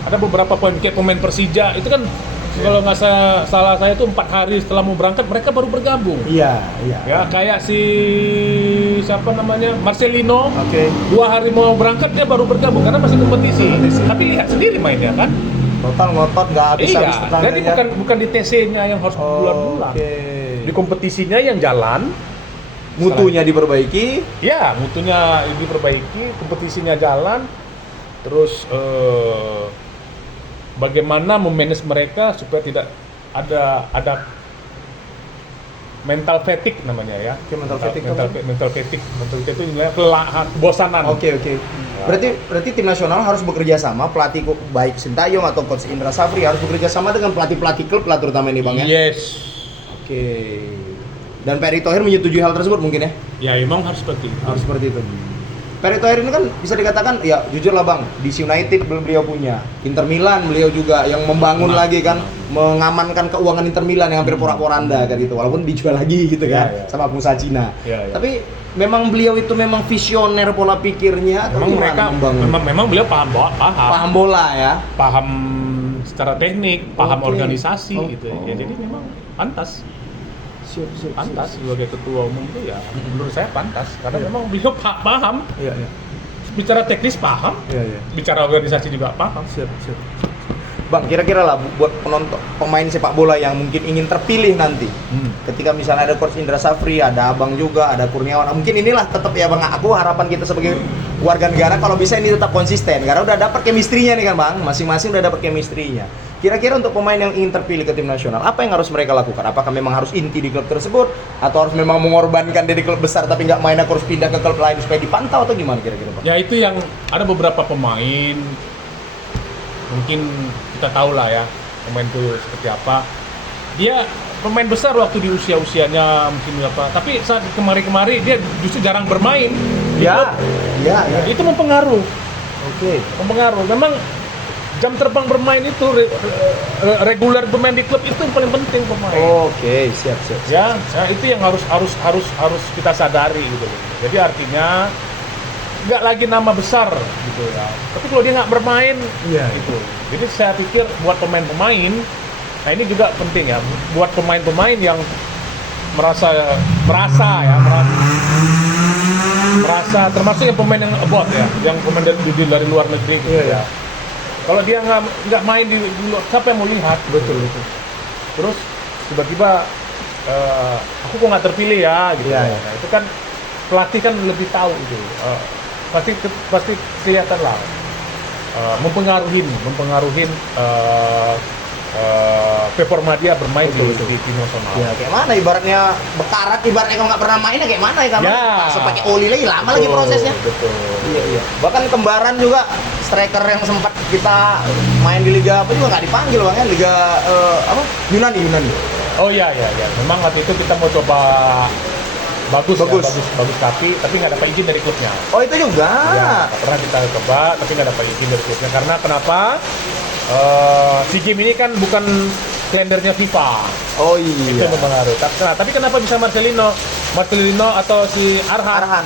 ada beberapa pemain Persija itu kan kalau nggak salah saya tuh 4 hari setelah mau berangkat mereka baru bergabung. Iya. Ya kayak siapa namanya Marcelino. Oke. 2 hari mau berangkat dia baru bergabung karena masih kompetisi. Tapi lihat sendiri mainnya kan. Total ngotot nggak habis Iya. Jadi bukan di TC-nya yang harus bulan-bulan. Oke. Di kompetisinya yang jalan. Mutunya diperbaiki. Ya, mutunya diperbaiki, kompetisinya jalan. Terus bagaimana memanage mereka supaya tidak ada mental fatigue namanya ya. Oke, mental fatigue. Mental fatigue itu nilai kelelahan, kebosanan. Oke. Berarti tim nasional harus bekerja sama, pelatih baik Sintayong atau coach Indra Safri harus bekerja sama dengan pelatih klub lah terutama ini Bang ya. Yes. Oke. Dan Pak Erick Thohir menyetujui hal tersebut mungkin ya? Ya memang harus seperti itu. Harus seperti itu. Pak Erick Thohir ini kan bisa dikatakan ya jujur lah Bang, DC United beliau punya, Inter Milan beliau juga yang membangun lagi kan, mengamankan keuangan Inter Milan yang hampir porak-poranda kan gitu, walaupun dijual lagi gitu kan Iya. sama pengusaha Cina. Iya. Tapi memang beliau itu memang visioner pola pikirnya atau Memang gimana mereka membangun? memang beliau paham Paham bola ya. paham secara teknik, paham Oke. organisasi Oh. gitu. Ya jadi memang pantas Siap. sebagai ketua umum itu ya menurut saya pantas karena memang beliau paham Iya. bicara teknis paham, Iya. bicara organisasi juga paham. Siap. Bang, kira-kira lah buat penonton pemain sepak bola yang mungkin ingin terpilih nanti. Ketika misalnya ada coach Indra Safri, ada Abang juga, ada Kurniawan. Mungkin inilah tetap ya Bang, aku harapan kita sebagai warga negara kalau bisa ini tetap konsisten karena udah dapat chemistry-nya nih kan Bang. Masing-masing udah dapat chemistry-nya. Kira-kira untuk pemain yang ingin terpilih ke tim nasional, apa yang harus mereka lakukan? Apakah memang harus inti di klub tersebut atau harus memang mengorbankan dia di klub besar tapi nggak main harus pindah ke klub lain supaya dipantau atau gimana kira-kira Bang? Ya itu yang ada beberapa pemain mungkin kita tahu lah ya pemain itu seperti apa. Dia pemain besar waktu di usianya mungkin apa, tapi saat kemari dia justru jarang bermain. di klub. Ya. Itu mempengaruhi. Oke. Mempengaruhi. Memang jam terbang bermain itu reguler bermain di klub itu yang paling penting pemain. Oke, siap. Ya, itu yang harus kita sadari gitu. Jadi artinya nggak lagi nama besar gitu ya. Tapi kalau dia nggak bermain, Iya. gitu. Jadi saya pikir buat pemain-pemain, nah ini juga penting ya. Buat pemain-pemain yang merasa termasuk yang pemain yang abroad ya, yang pemain dari luar negeri gitu Iya. ya. Kalau dia nggak main di siapa yang mau lihat? Betul. Terus tiba-tiba aku kok nggak terpilih ya gitu. Iya, ya. iya. Nah, itu kan pelatih kan lebih tahu itu. Pasti kelihatan lah mempengaruhin performa dia bermain Betul. di tim nasional. Ya kayak mana ibaratnya bekarat, ibaratnya kalau nggak pernah main ya kayak mana ya kamu? Ya. Langsung pakai oli lagi, lama lagi prosesnya. Betul. Iya. Bahkan kembaran juga striker yang sempat kita main di liga apa juga nggak dipanggil bang ya, liga Yunani. Oh iya. Memang waktu itu kita mau coba bagus tapi nggak dapat izin dari klubnya. Oh itu juga. Ya, pernah kita coba tapi nggak dapat izin dari klubnya karena kenapa? SEA Games ini kan bukan kalendernya FIFA. Oh Itu iya. mempengaruhi. Tapi kenapa bisa Marcelino atau si Arhan?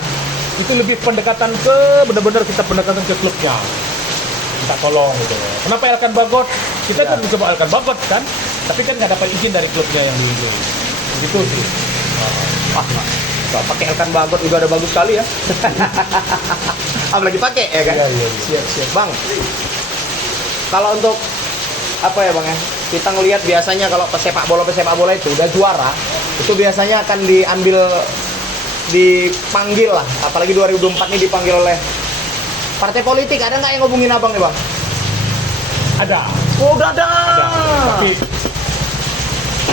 Itu lebih pendekatan ke benar-benar kita pendekatan ke klubnya. Minta tolong gitu. Kenapa Elkan Bagot? Kita kan mencoba Elkan Bagot kan, tapi kan nggak dapat izin dari klubnya yang di gitu sih. Kalau pakai Elkan Bagot juga udah bagus sekali ya. Apalagi pakai ya kan? Iya. Siap. Bang, kalau untuk apa ya bang ya? Kita ngelihat biasanya kalau pesepak bola itu udah juara, itu biasanya akan dipanggil lah. Apalagi 2024 ini dipanggil oleh partai politik. Ada nggak yang ngubungin abang nih bang? Ada. Oh udah ada. Tapi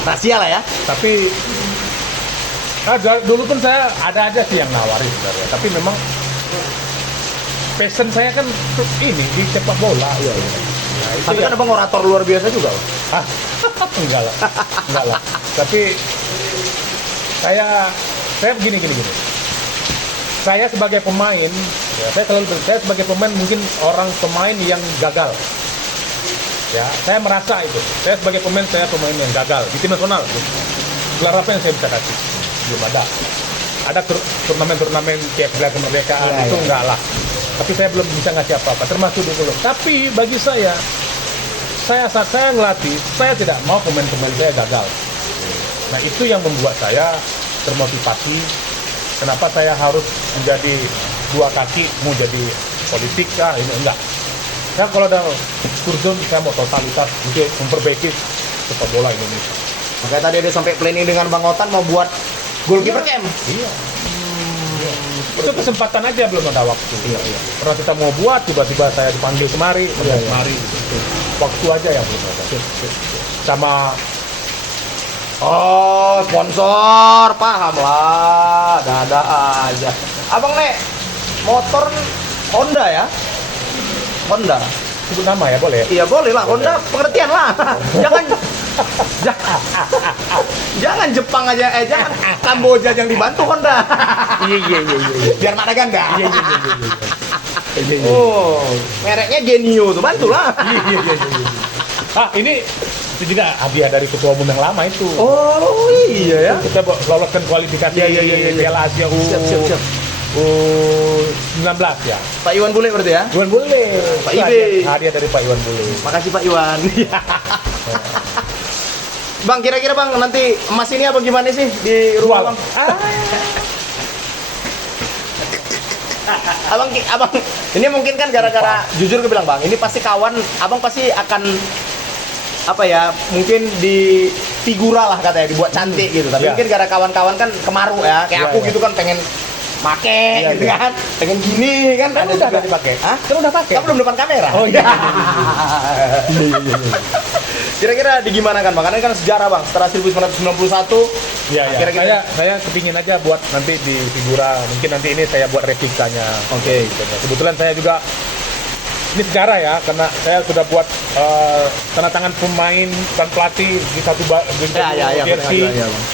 Rahasia lah ya. Dulu pun saya ada aja sih yang nawarin sebenarnya. Tapi memang passion saya kan ini di sepak bola. Iya. Ya, itu Tapi ya. kan abang orator luar biasa juga bang. Hah? Enggak lah. Tapi saya begini. Saya sebagai pemain, ya, saya sebagai pemain mungkin orang pemain yang gagal. Ya, saya merasa itu. Saya sebagai pemain yang gagal di tim nasional. Gelar apa yang saya bisa kasih? Belum ada. Ada turnamen kayak Piala Kemerdekaan itu enggak lah. Tapi saya belum bisa ngasih apa-apa, termasuk dulu. Tapi bagi saya saat saya ngelatih, saya tidak mau pemain-pemain saya gagal. Nah itu yang membuat saya termotivasi. Kenapa saya harus menjadi dua kaki, mau jadi politik kah? Ini enggak. Saya kalau ada kurjun, saya mau totalitas untuk memperbaiki sepak bola Indonesia. Makanya tadi ada sampai planning dengan Bang Otan mau buat goalkeeper camp. Iya. Itu kesempatan aja belum ada waktu. Iya. Pernah kita mau buat, tiba-tiba saya dipanggil kemari. Waktu aja yang belum ada. Sama Oh, sponsor, paham lah, ada aja. Abang nek motor Honda ya? Honda. sebut nama ya boleh? Iya boleh lah, Honda pengertian lah. Jangan Jepang aja, jangan Kamboja yang dibantu Honda. Iya. Biar mana ganda. Iya. Oh, mereknya Genio tuh, bantulah. Iya. Ini itu juga hadiah dari ketua umum yang lama itu. Oh iya ya. Kita loloskan kualifikasi Iya. Piala Asia Siap. U19 ya. Pak Iwan Bule berarti ya? Iwan Bule. Pak Itu Ibe. hadiah dari Pak Iwan Bule. Makasih Pak Iwan. Bang, kira-kira Bang nanti emas ini apa gimana sih di rumah Bang? Abang, ini mungkin kan gara-gara jujur gue bilang Bang, ini pasti kawan, Abang pasti akan apa ya, mungkin di figura lah katanya, dibuat cantik gitu. Tapi Iya. mungkin gara kawan-kawan kan kemaru ya, kayak aku Iya. gitu kan pengen make Iya, gitu iya. kan, pengen gini kan, Kan ada udah juga dipakai. Hah? Kan udah pakai. Kan belum depan kamera. Oh iya. Kira-kira di gimana kan Bang? Karena ini kan sejarah Bang, setelah 1991 Iya. Kira-kira Saya kepingin aja buat nanti di figura. Mungkin nanti ini saya buat replikanya. Oke. Kebetulan saya juga ini sejarah ya, karena saya sudah buat tanda tangan pemain dan pelatih di satu Ya, jersey. benar, Bang.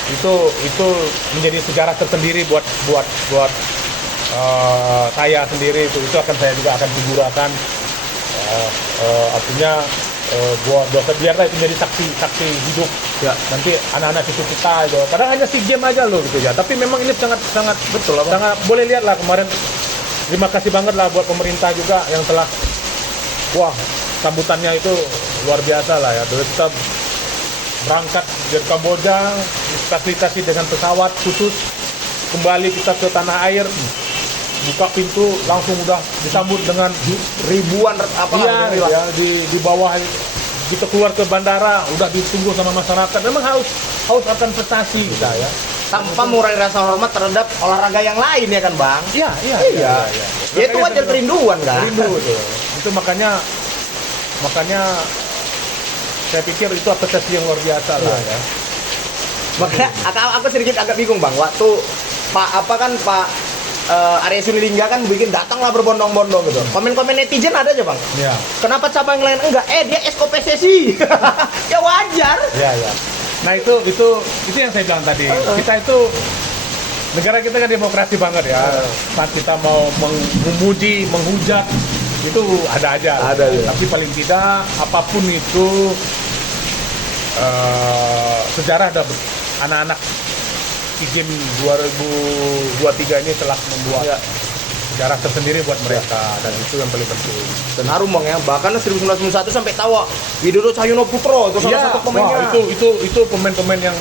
Itu menjadi sejarah tersendiri buat saya sendiri. Itu akan saya juga akan figurakan. Artinya buat biarlah itu menjadi saksi hidup Ya. nanti anak-anak cucu kita itu. Padahal hanya SEA Games aja loh gitu ya. Tapi memang ini sangat Betul, Bang. sangat boleh lihat lah kemarin. Terima kasih banget lah buat pemerintah juga yang telah sambutannya itu luar biasa lah ya. Kita berangkat dari Kamboja, difasilitasi dengan pesawat khusus, kembali kita ke tanah air. buka pintu langsung udah disambut dengan Ribuan iya, ya, di bawah kita keluar ke bandara udah ditunggu sama masyarakat. Memang harus akan prestasi kita ya. Tanpa mengurangi rasa hormat terhadap olahraga yang lain ya kan bang? Iya. Ya itu wajar kerinduan kan? Rindu itu makanya saya pikir itu apresiasi yang luar biasa lah ya. Makanya aku sedikit agak bingung bang. Waktu Pak Arya Sinulinga kan bikin datanglah berbondong-bondong gitu. Komen-komen netizen ada aja bang. Iya. Kenapa cabang lain enggak? Dia esko PSSI. Ya wajar. Iya. Nah itu yang saya bilang tadi. Kita itu negara kita kan demokrasi banget ya. Saat kita mau memuji, menghujat itu ada aja. Ada ya. Tapi paling tidak apapun itu sejarah ada anak-anak SEA Games 2023 ini telah membuat sejarah tersendiri buat mereka dan itu yang paling penting. Dan harum bang ya. Bahkan 1991 sampai tahu Widodo Cahyono Putro itu salah satu pemainnya. Itu pemain-pemain yang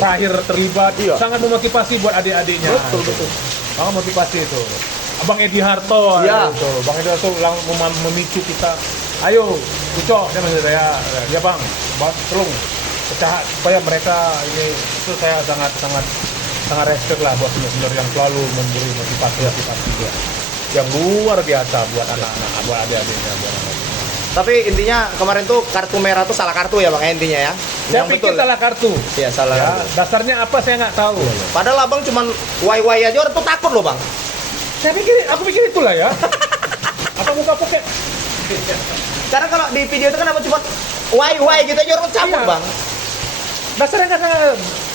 terakhir terlibat sangat memotivasi buat adik-adiknya. Betul. Sangat motivasi itu. Abang Edi Harto itu. Bang Edi Harto memicu kita. Ayo, Ucok, dia manggil saya. Ya bang, tolong pecah supaya mereka ini itu saya sangat respect lah buat senior yang selalu memberi motivasi dia. Yang luar biasa buat anak-anak, buat adik-adiknya, buat anak-anak. Tapi intinya kemarin tuh kartu merah tuh salah kartu ya bang intinya ya. Saya pikir salah kartu. Iya salah kartu. Dasarnya apa saya nggak tahu. Padahal abang cuman wai aja orang tuh takut loh bang. Aku pikir itulah ya. Apa muka pakai? Karena kalau di video itu kan apa cuma wai gitu aja orang cabut bang. Dasarnya kan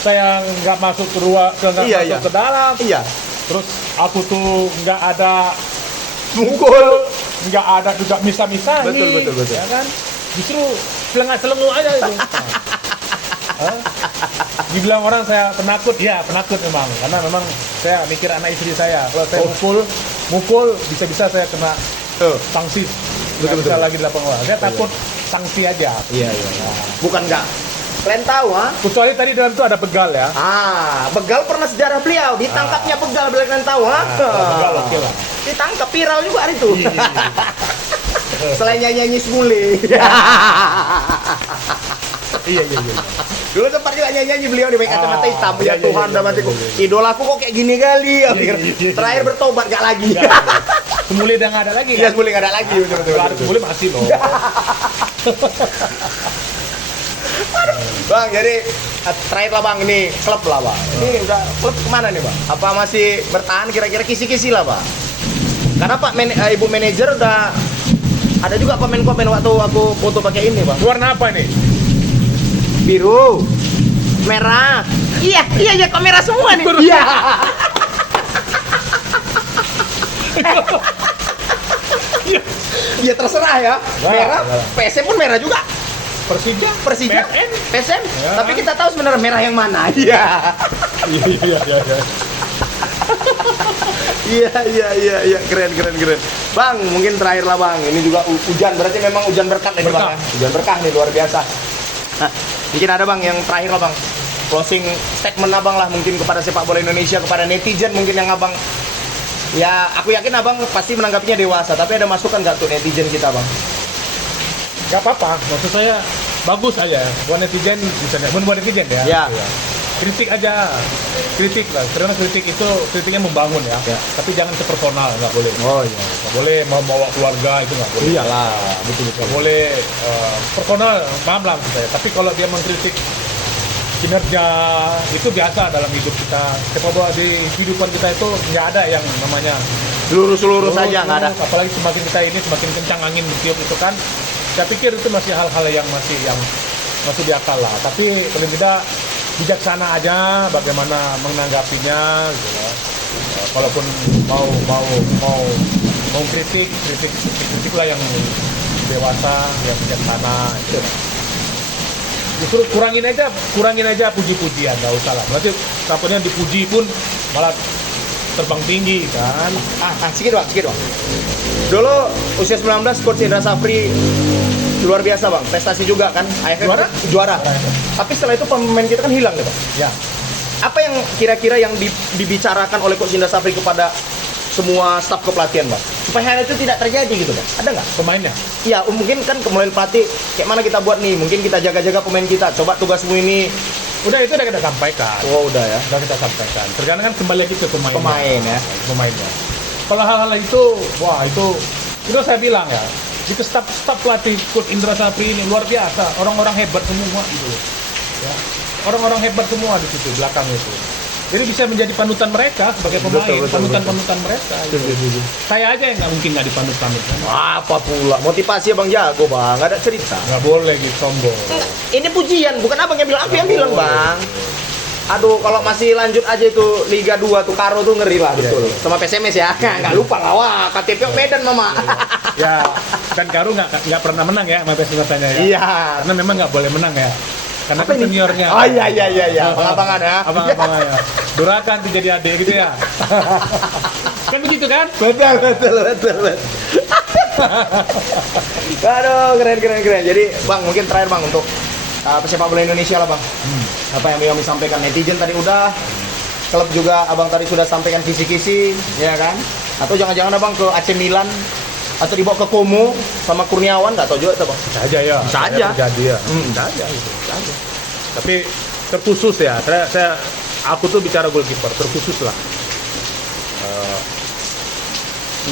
saya nggak masuk ke ruang, masuk ke dalam. Iya. Terus aku tuh nggak ada mukul, nggak ada juga misa-misa. Betul. Ya kan? Justru selengah-selengah aja itu. Dibilang orang saya penakut, ya penakut memang. Karena memang saya mikir anak istri saya. Kalau saya mukul bisa-bisa saya kena sanksi. Betul. Lagi di lapangan. Saya takut sanksi aja. Iya. Bukan nggak. Kalian tahu kecuali tadi dalam itu ada begal ya. Begal pernah sejarah beliau. Ditangkapnya begal, kalian tahu begal oke lah. Ditangkap viral juga hari itu. Selain nyanyi semule. Iya. Dulu sempat juga nyanyi beliau di kacamata hitam. Ya Tuhan, dah matiku. Idolaku kok kayak gini kali. Terakhir bertobat gak lagi. Semule udah nggak ada lagi. Iya, semule nggak ada lagi. Betul. Semule masih loh. Bang, jadi terakhir lah bang, ini klub lah bang. Ini udah klub kemana nih bang? Apa masih bertahan kira-kira kisi-kisi lah bang? Karena Pak Ibu manajer udah ada juga komen-komen waktu aku foto pakai ini bang. Warna apa nih? Biru, merah. Iya kok merah semua nih. Iya. Ya terserah ya. Merah, PSM pun merah juga. Persija, PSM. Ya. Tapi kita tahu sebenarnya merah yang mana. Iya. Iya. Keren. Bang, mungkin terakhir lah bang. Ini juga hujan, berarti memang hujan berkah nih bang. Hujan berkah nih luar biasa. Nah, mungkin ada bang yang terakhir lah bang. Closing statement abang lah mungkin kepada sepak bola Indonesia, kepada netizen mungkin yang abang. Ya, aku yakin abang pasti menanggapinya dewasa. Tapi ada masukan nggak tuh netizen kita bang? Gak apa-apa, maksud saya bagus aja. Buat netizen bisa, buat netizen ya. Kritik aja, kritik lah. Karena kritiknya membangun ya. Tapi jangan personal, nggak boleh. Nggak boleh mau bawa keluarga itu nggak boleh. Iyalah, betul. Nggak boleh personal, paham lah maksud saya. Tapi kalau dia mengkritik kinerja itu biasa dalam hidup kita. Sepak bola di kehidupan kita itu nggak ada yang namanya lurus saja nggak ada. Apalagi semakin kita ini semakin kencang angin bertiup itu kan. Saya pikir itu masih hal-hal yang masih di akal lah. Tapi paling tidak bijaksana aja bagaimana menanggapinya gitu ya. Kalaupun mau kritiklah yang dewasa, yang bijaksana gitu. Justru kurangin aja puji-pujian, nggak usah lah. Berarti takutnya dipuji pun malah terbang tinggi kan. Sedikit bang. Dulu usia 19 Coach Indra Safri luar biasa bang, prestasi juga kan. Juara. Tapi setelah itu pemain kita kan hilang nih bang. Ya. Apa yang kira-kira yang dibicarakan oleh Coach Indra Safri kepada semua staf kepelatihan bang, supaya hal itu tidak terjadi gitu bang, ada nggak? Pemainnya. Iya, mungkin kan mulai pelatih kayak mana kita buat nih, mungkin kita jaga-jaga pemain kita, coba tugasmu ini. Udah itu udah kita sampaikan. Oh udah ya. Udah kita sampaikan. Tergantung kan kembali lagi ke pemainnya. Pemain ya. Pemainnya. Kalau hal-hal itu, wah itu saya bilang ya. Itu staf pelatih Coach Indra Sapri ini luar biasa, orang-orang hebat semua gitu. Ya. Orang-orang hebat semua di situ belakang itu. Jadi bisa menjadi panutan mereka sebagai pemain, panutan mereka. Gitu. Saya aja yang nggak mungkin nggak dipanut-panut. Apa pula? Motivasi abang jago bang, nggak ada cerita. Nggak boleh gitu sombong. Ini pujian, bukan abang yang bilang, aku yang bilang bang. Aduh, kalau masih lanjut aja itu Liga 2 tuh Karo tuh ngeri lah betul. Sama PSMS ya, nggak lupa lah, wah KTP Medan mama. Ya, kan Karo nggak pernah menang ya sama PSMS-nya ya. Iya. Karena memang nggak boleh menang ya. Karena Apa ini? seniornya. Oh iya, abang-abangan ya. Abang-abangan ya. Durakan tuh jadi adik gitu ya. Kan begitu kan? Betul. Aduh, keren. Jadi bang, mungkin terakhir bang untuk pesepak bola Indonesia lah bang. Apa yang kami sampaikan, netizen tadi udah, klub juga abang tadi sudah sampaikan kisi-kisi, ya kan? Atau jangan-jangan abang ke AC Milan atau dibawa ke Como sama Kurniawan, nggak tahu juga itu bang. Bisa aja ya. Bisa aja. Jadi ya. Bisa aja gitu. Bisa aja. Tapi terkhusus ya. Aku tuh bicara goalkeeper terkhusus lah.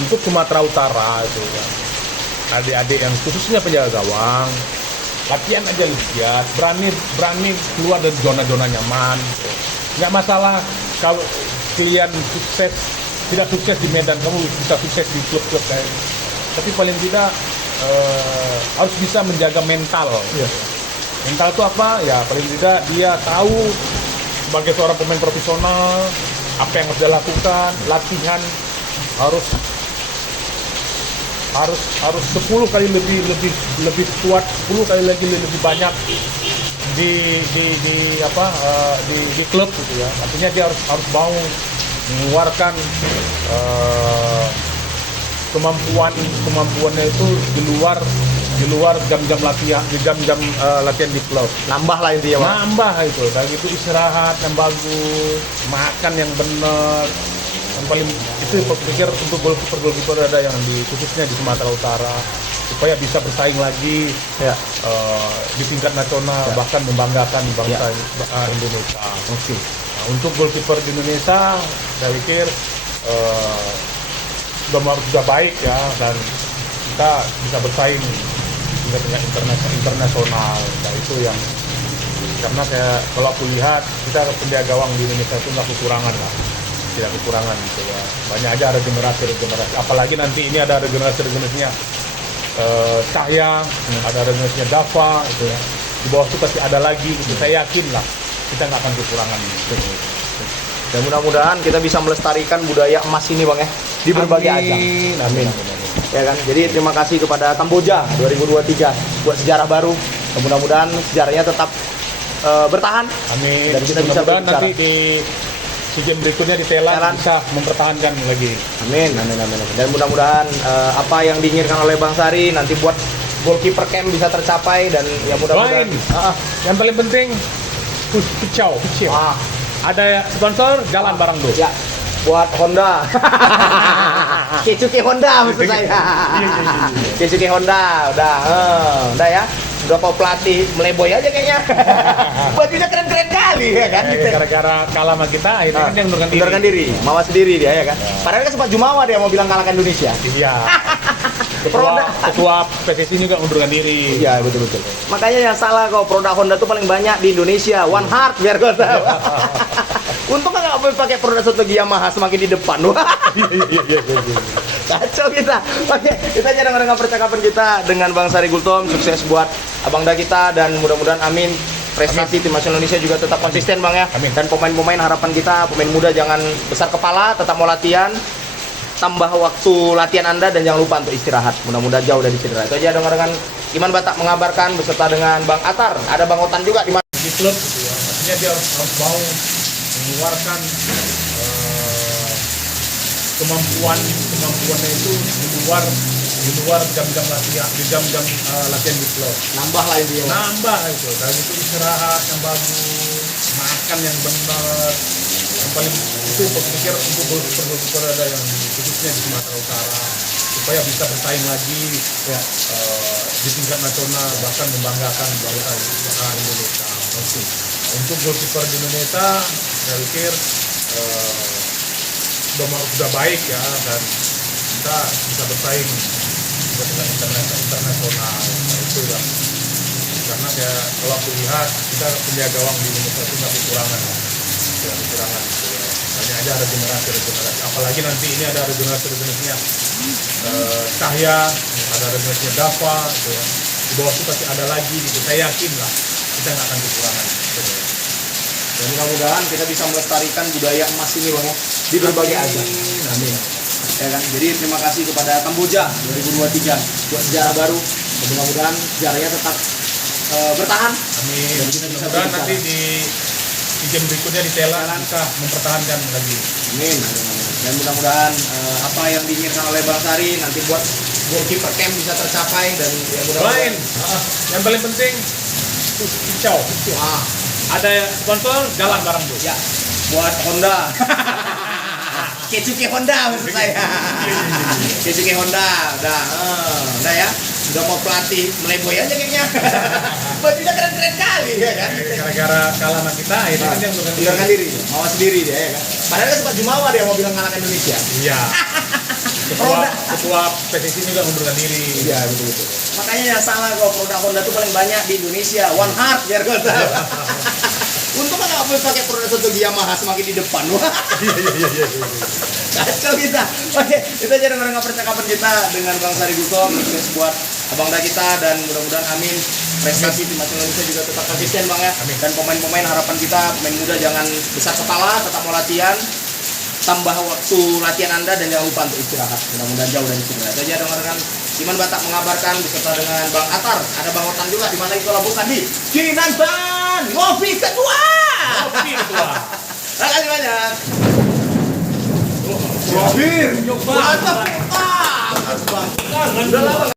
Untuk Sumatera Utara itu ya. Adik-adik yang khususnya penjaga gawang, latihan aja lihat, berani keluar dari zona-zona nyaman. Nggak masalah kalau kalian tidak sukses di Medan, kamu bisa sukses di klub-klub kayak. Tapi paling tidak harus bisa menjaga mental. Yes. Mental itu apa? Ya paling tidak dia tahu sebagai seorang pemain profesional apa yang harus dia lakukan, latihan harus 10 kali lebih kuat, 10 kali lagi lebih banyak di klub gitu ya. Artinya dia harus mau mengeluarkan kemampuannya itu di luar jam-jam latihan, latihan di klub. Nambah lah intinya bang. Nambah itu, dan itu istirahat yang bagus, makan yang benar. Yang paling itu pikir untuk goalkeeper ada yang khususnya di Sumatera Utara supaya bisa bersaing lagi Ya. di tingkat nasional, bahkan membanggakan bangsa Indonesia. Oke. Nah, untuk goalkeeper di Indonesia, saya pikir sudah baik ya, dan kita bisa bersaing di tingkat internasional. Nah itu yang karena kalau aku lihat kita penjaga gawang di Indonesia itu nggak kekurangan lah, tidak kekurangan gitu ya. Banyak aja ada generasi, apalagi nanti ini ada generasinya Cahya, ada generasinya Dava gitu ya. Di bawah itu pasti ada lagi gitu. Saya yakin lah kita nggak akan kekurangan gitu. Dan mudah-mudahan kita bisa melestarikan budaya emas ini bang ya di berbagai ajang. Amin. Ya kan. Jadi terima kasih kepada Kamboja 2023 buat sejarah baru. Dan mudah-mudahan sejarahnya tetap bertahan. Amin. Dan kita bisa mudah-mudahan berbicara. nanti di SEA Games berikutnya di Thailand bisa mempertahankan lagi. Amin. Dan mudah-mudahan apa yang diinginkan oleh Bang Sari nanti buat goalkeeper camp bisa tercapai, dan ya mudah-mudahan. Yang paling penting Pucau. Ada sponsor, jalan barang tuh. Ya, buat Honda. Keisuke Honda maksud saya. Keisuke Honda, udah ya. Udah kau pelatih meleboy aja kayaknya. Bajunya keren-keren kali ya kan. Gara-gara kalah sama kita, akhirnya kan dia mundurkan diri. Mawas sendiri dia ya kan. Padahal kan sempat jumawa dia mau bilang kalahkan Indonesia. Iya. Ketua PSSI juga mundurkan diri. Iya betul. Makanya yang salah kok, produk Honda tuh paling banyak di Indonesia. One Heart biar kau tahu. Untung kan nggak boleh pakai produk strategi Yamaha semakin di depan. Iya. Kacau kita. Oke, kita aja dengar percakapan kita dengan Bang Sari Gultom. Sukses buat Abang Da kita, dan mudah-mudahan amin prestasi tim nasional Indonesia juga tetap konsisten bang ya. Amin. Dan pemain-pemain, harapan kita pemain muda jangan besar kepala, tetap mau latihan, tambah waktu latihan Anda, dan jangan lupa untuk istirahat. Mudah-mudahan jauh dari cedera. Itu aja dengan Iman Batak mengabarkan beserta dengan Bang Atar. Ada Bang Otan juga di mana di klub gitu ya. Artinya dia harus mau mengeluarkan kemampuannya itu di luar jam-jam latihan, di jam-jam latihan di klub. nambah lah intinya. Nambah itu, dan itu istirahat yang bagus, makan yang benar. Yang paling itu yang pikir untuk goalkeeper ada yang khususnya di Sumatera Utara supaya bisa bersaing lagi Ya. di tingkat nasional, bahkan membanggakan bangsa Indonesia. Untuk goalkeeper di Indonesia saya pikir sudah baik ya, dan kita bisa bersaing di tingkat internasional. Nah, itu ya. Karena kalau aku lihat kita punya gawang di Indonesia itu nggak kekurangan ya. Tidak kekurangan gitu ya. Hanya aja ada regenerasi, apalagi nanti ini ada regenerasinya Cahya, ada regenerasinya Dava gitu ya. Di bawah itu pasti ada lagi gitu, saya yakin lah kita nggak akan kekurangan gitu ya. Dan mudah-mudahan kita bisa melestarikan budaya emas ini Bang ya, di berbagai ajang. Amin. Ya kan? Jadi terima kasih kepada Kamboja 2023 buat sejarah baru. Dan mudah-mudahan sejarahnya tetap bertahan. Amin. Dan kita bisa Mudah-mudahan berbicara. nanti di game berikutnya di Thailand bisa mempertahankan lagi. Amin. Dan mudah-mudahan apa yang diinginkan oleh Bang Sari nanti buat goalkeeper camp bisa tercapai, dan ya Lain, mudah-mudahan yang paling penting kicau. Ada sponsor jalan barang tuh. ya buat Honda. Kecuke Honda maksud saya. Kecuke Honda, udah ya. Udah mau pelatih Mleboy aja kayaknya. Bajunya keren-keren kali ya kan. Gara-gara kalah sama kita, itu kan dia Mengundurkan diri, mawas sendiri dia ya kan. Padahal kan sempat jumawa dia mau bilang ngalahkan Indonesia. Iya. Ketua PSSI juga mundurkan diri. Iya betul. Makanya yang salah kok, produk Honda tuh paling banyak di Indonesia. One Heart biar kau tahu. Untung kan nggak boleh pakai produk satu Yamaha semakin di depan. Iya. Kacau kita. Oke, itu aja dengar percakapan kita dengan Bang Sari Gusong. Terus buat abangda kita, dan mudah-mudahan amin prestasi timnas Indonesia juga tetap konsisten Bang ya. Amin. Dan pemain-pemain harapan kita, pemain muda jangan besar kepala, tetap mau latihan. Tambah waktu latihan Anda dan jangan lupa untuk istirahat. Mudah-mudahan jauh dari cedera. Itu aja dengarkan Iman Batak mengabarkan beserta dengan Bang Atar. Ada Bang Otan juga, di mana kita bukan di Kinantan Ngopi Ketua. Oke, ketua. Terima kasih banyak. Terakhir, mantap. Udah lama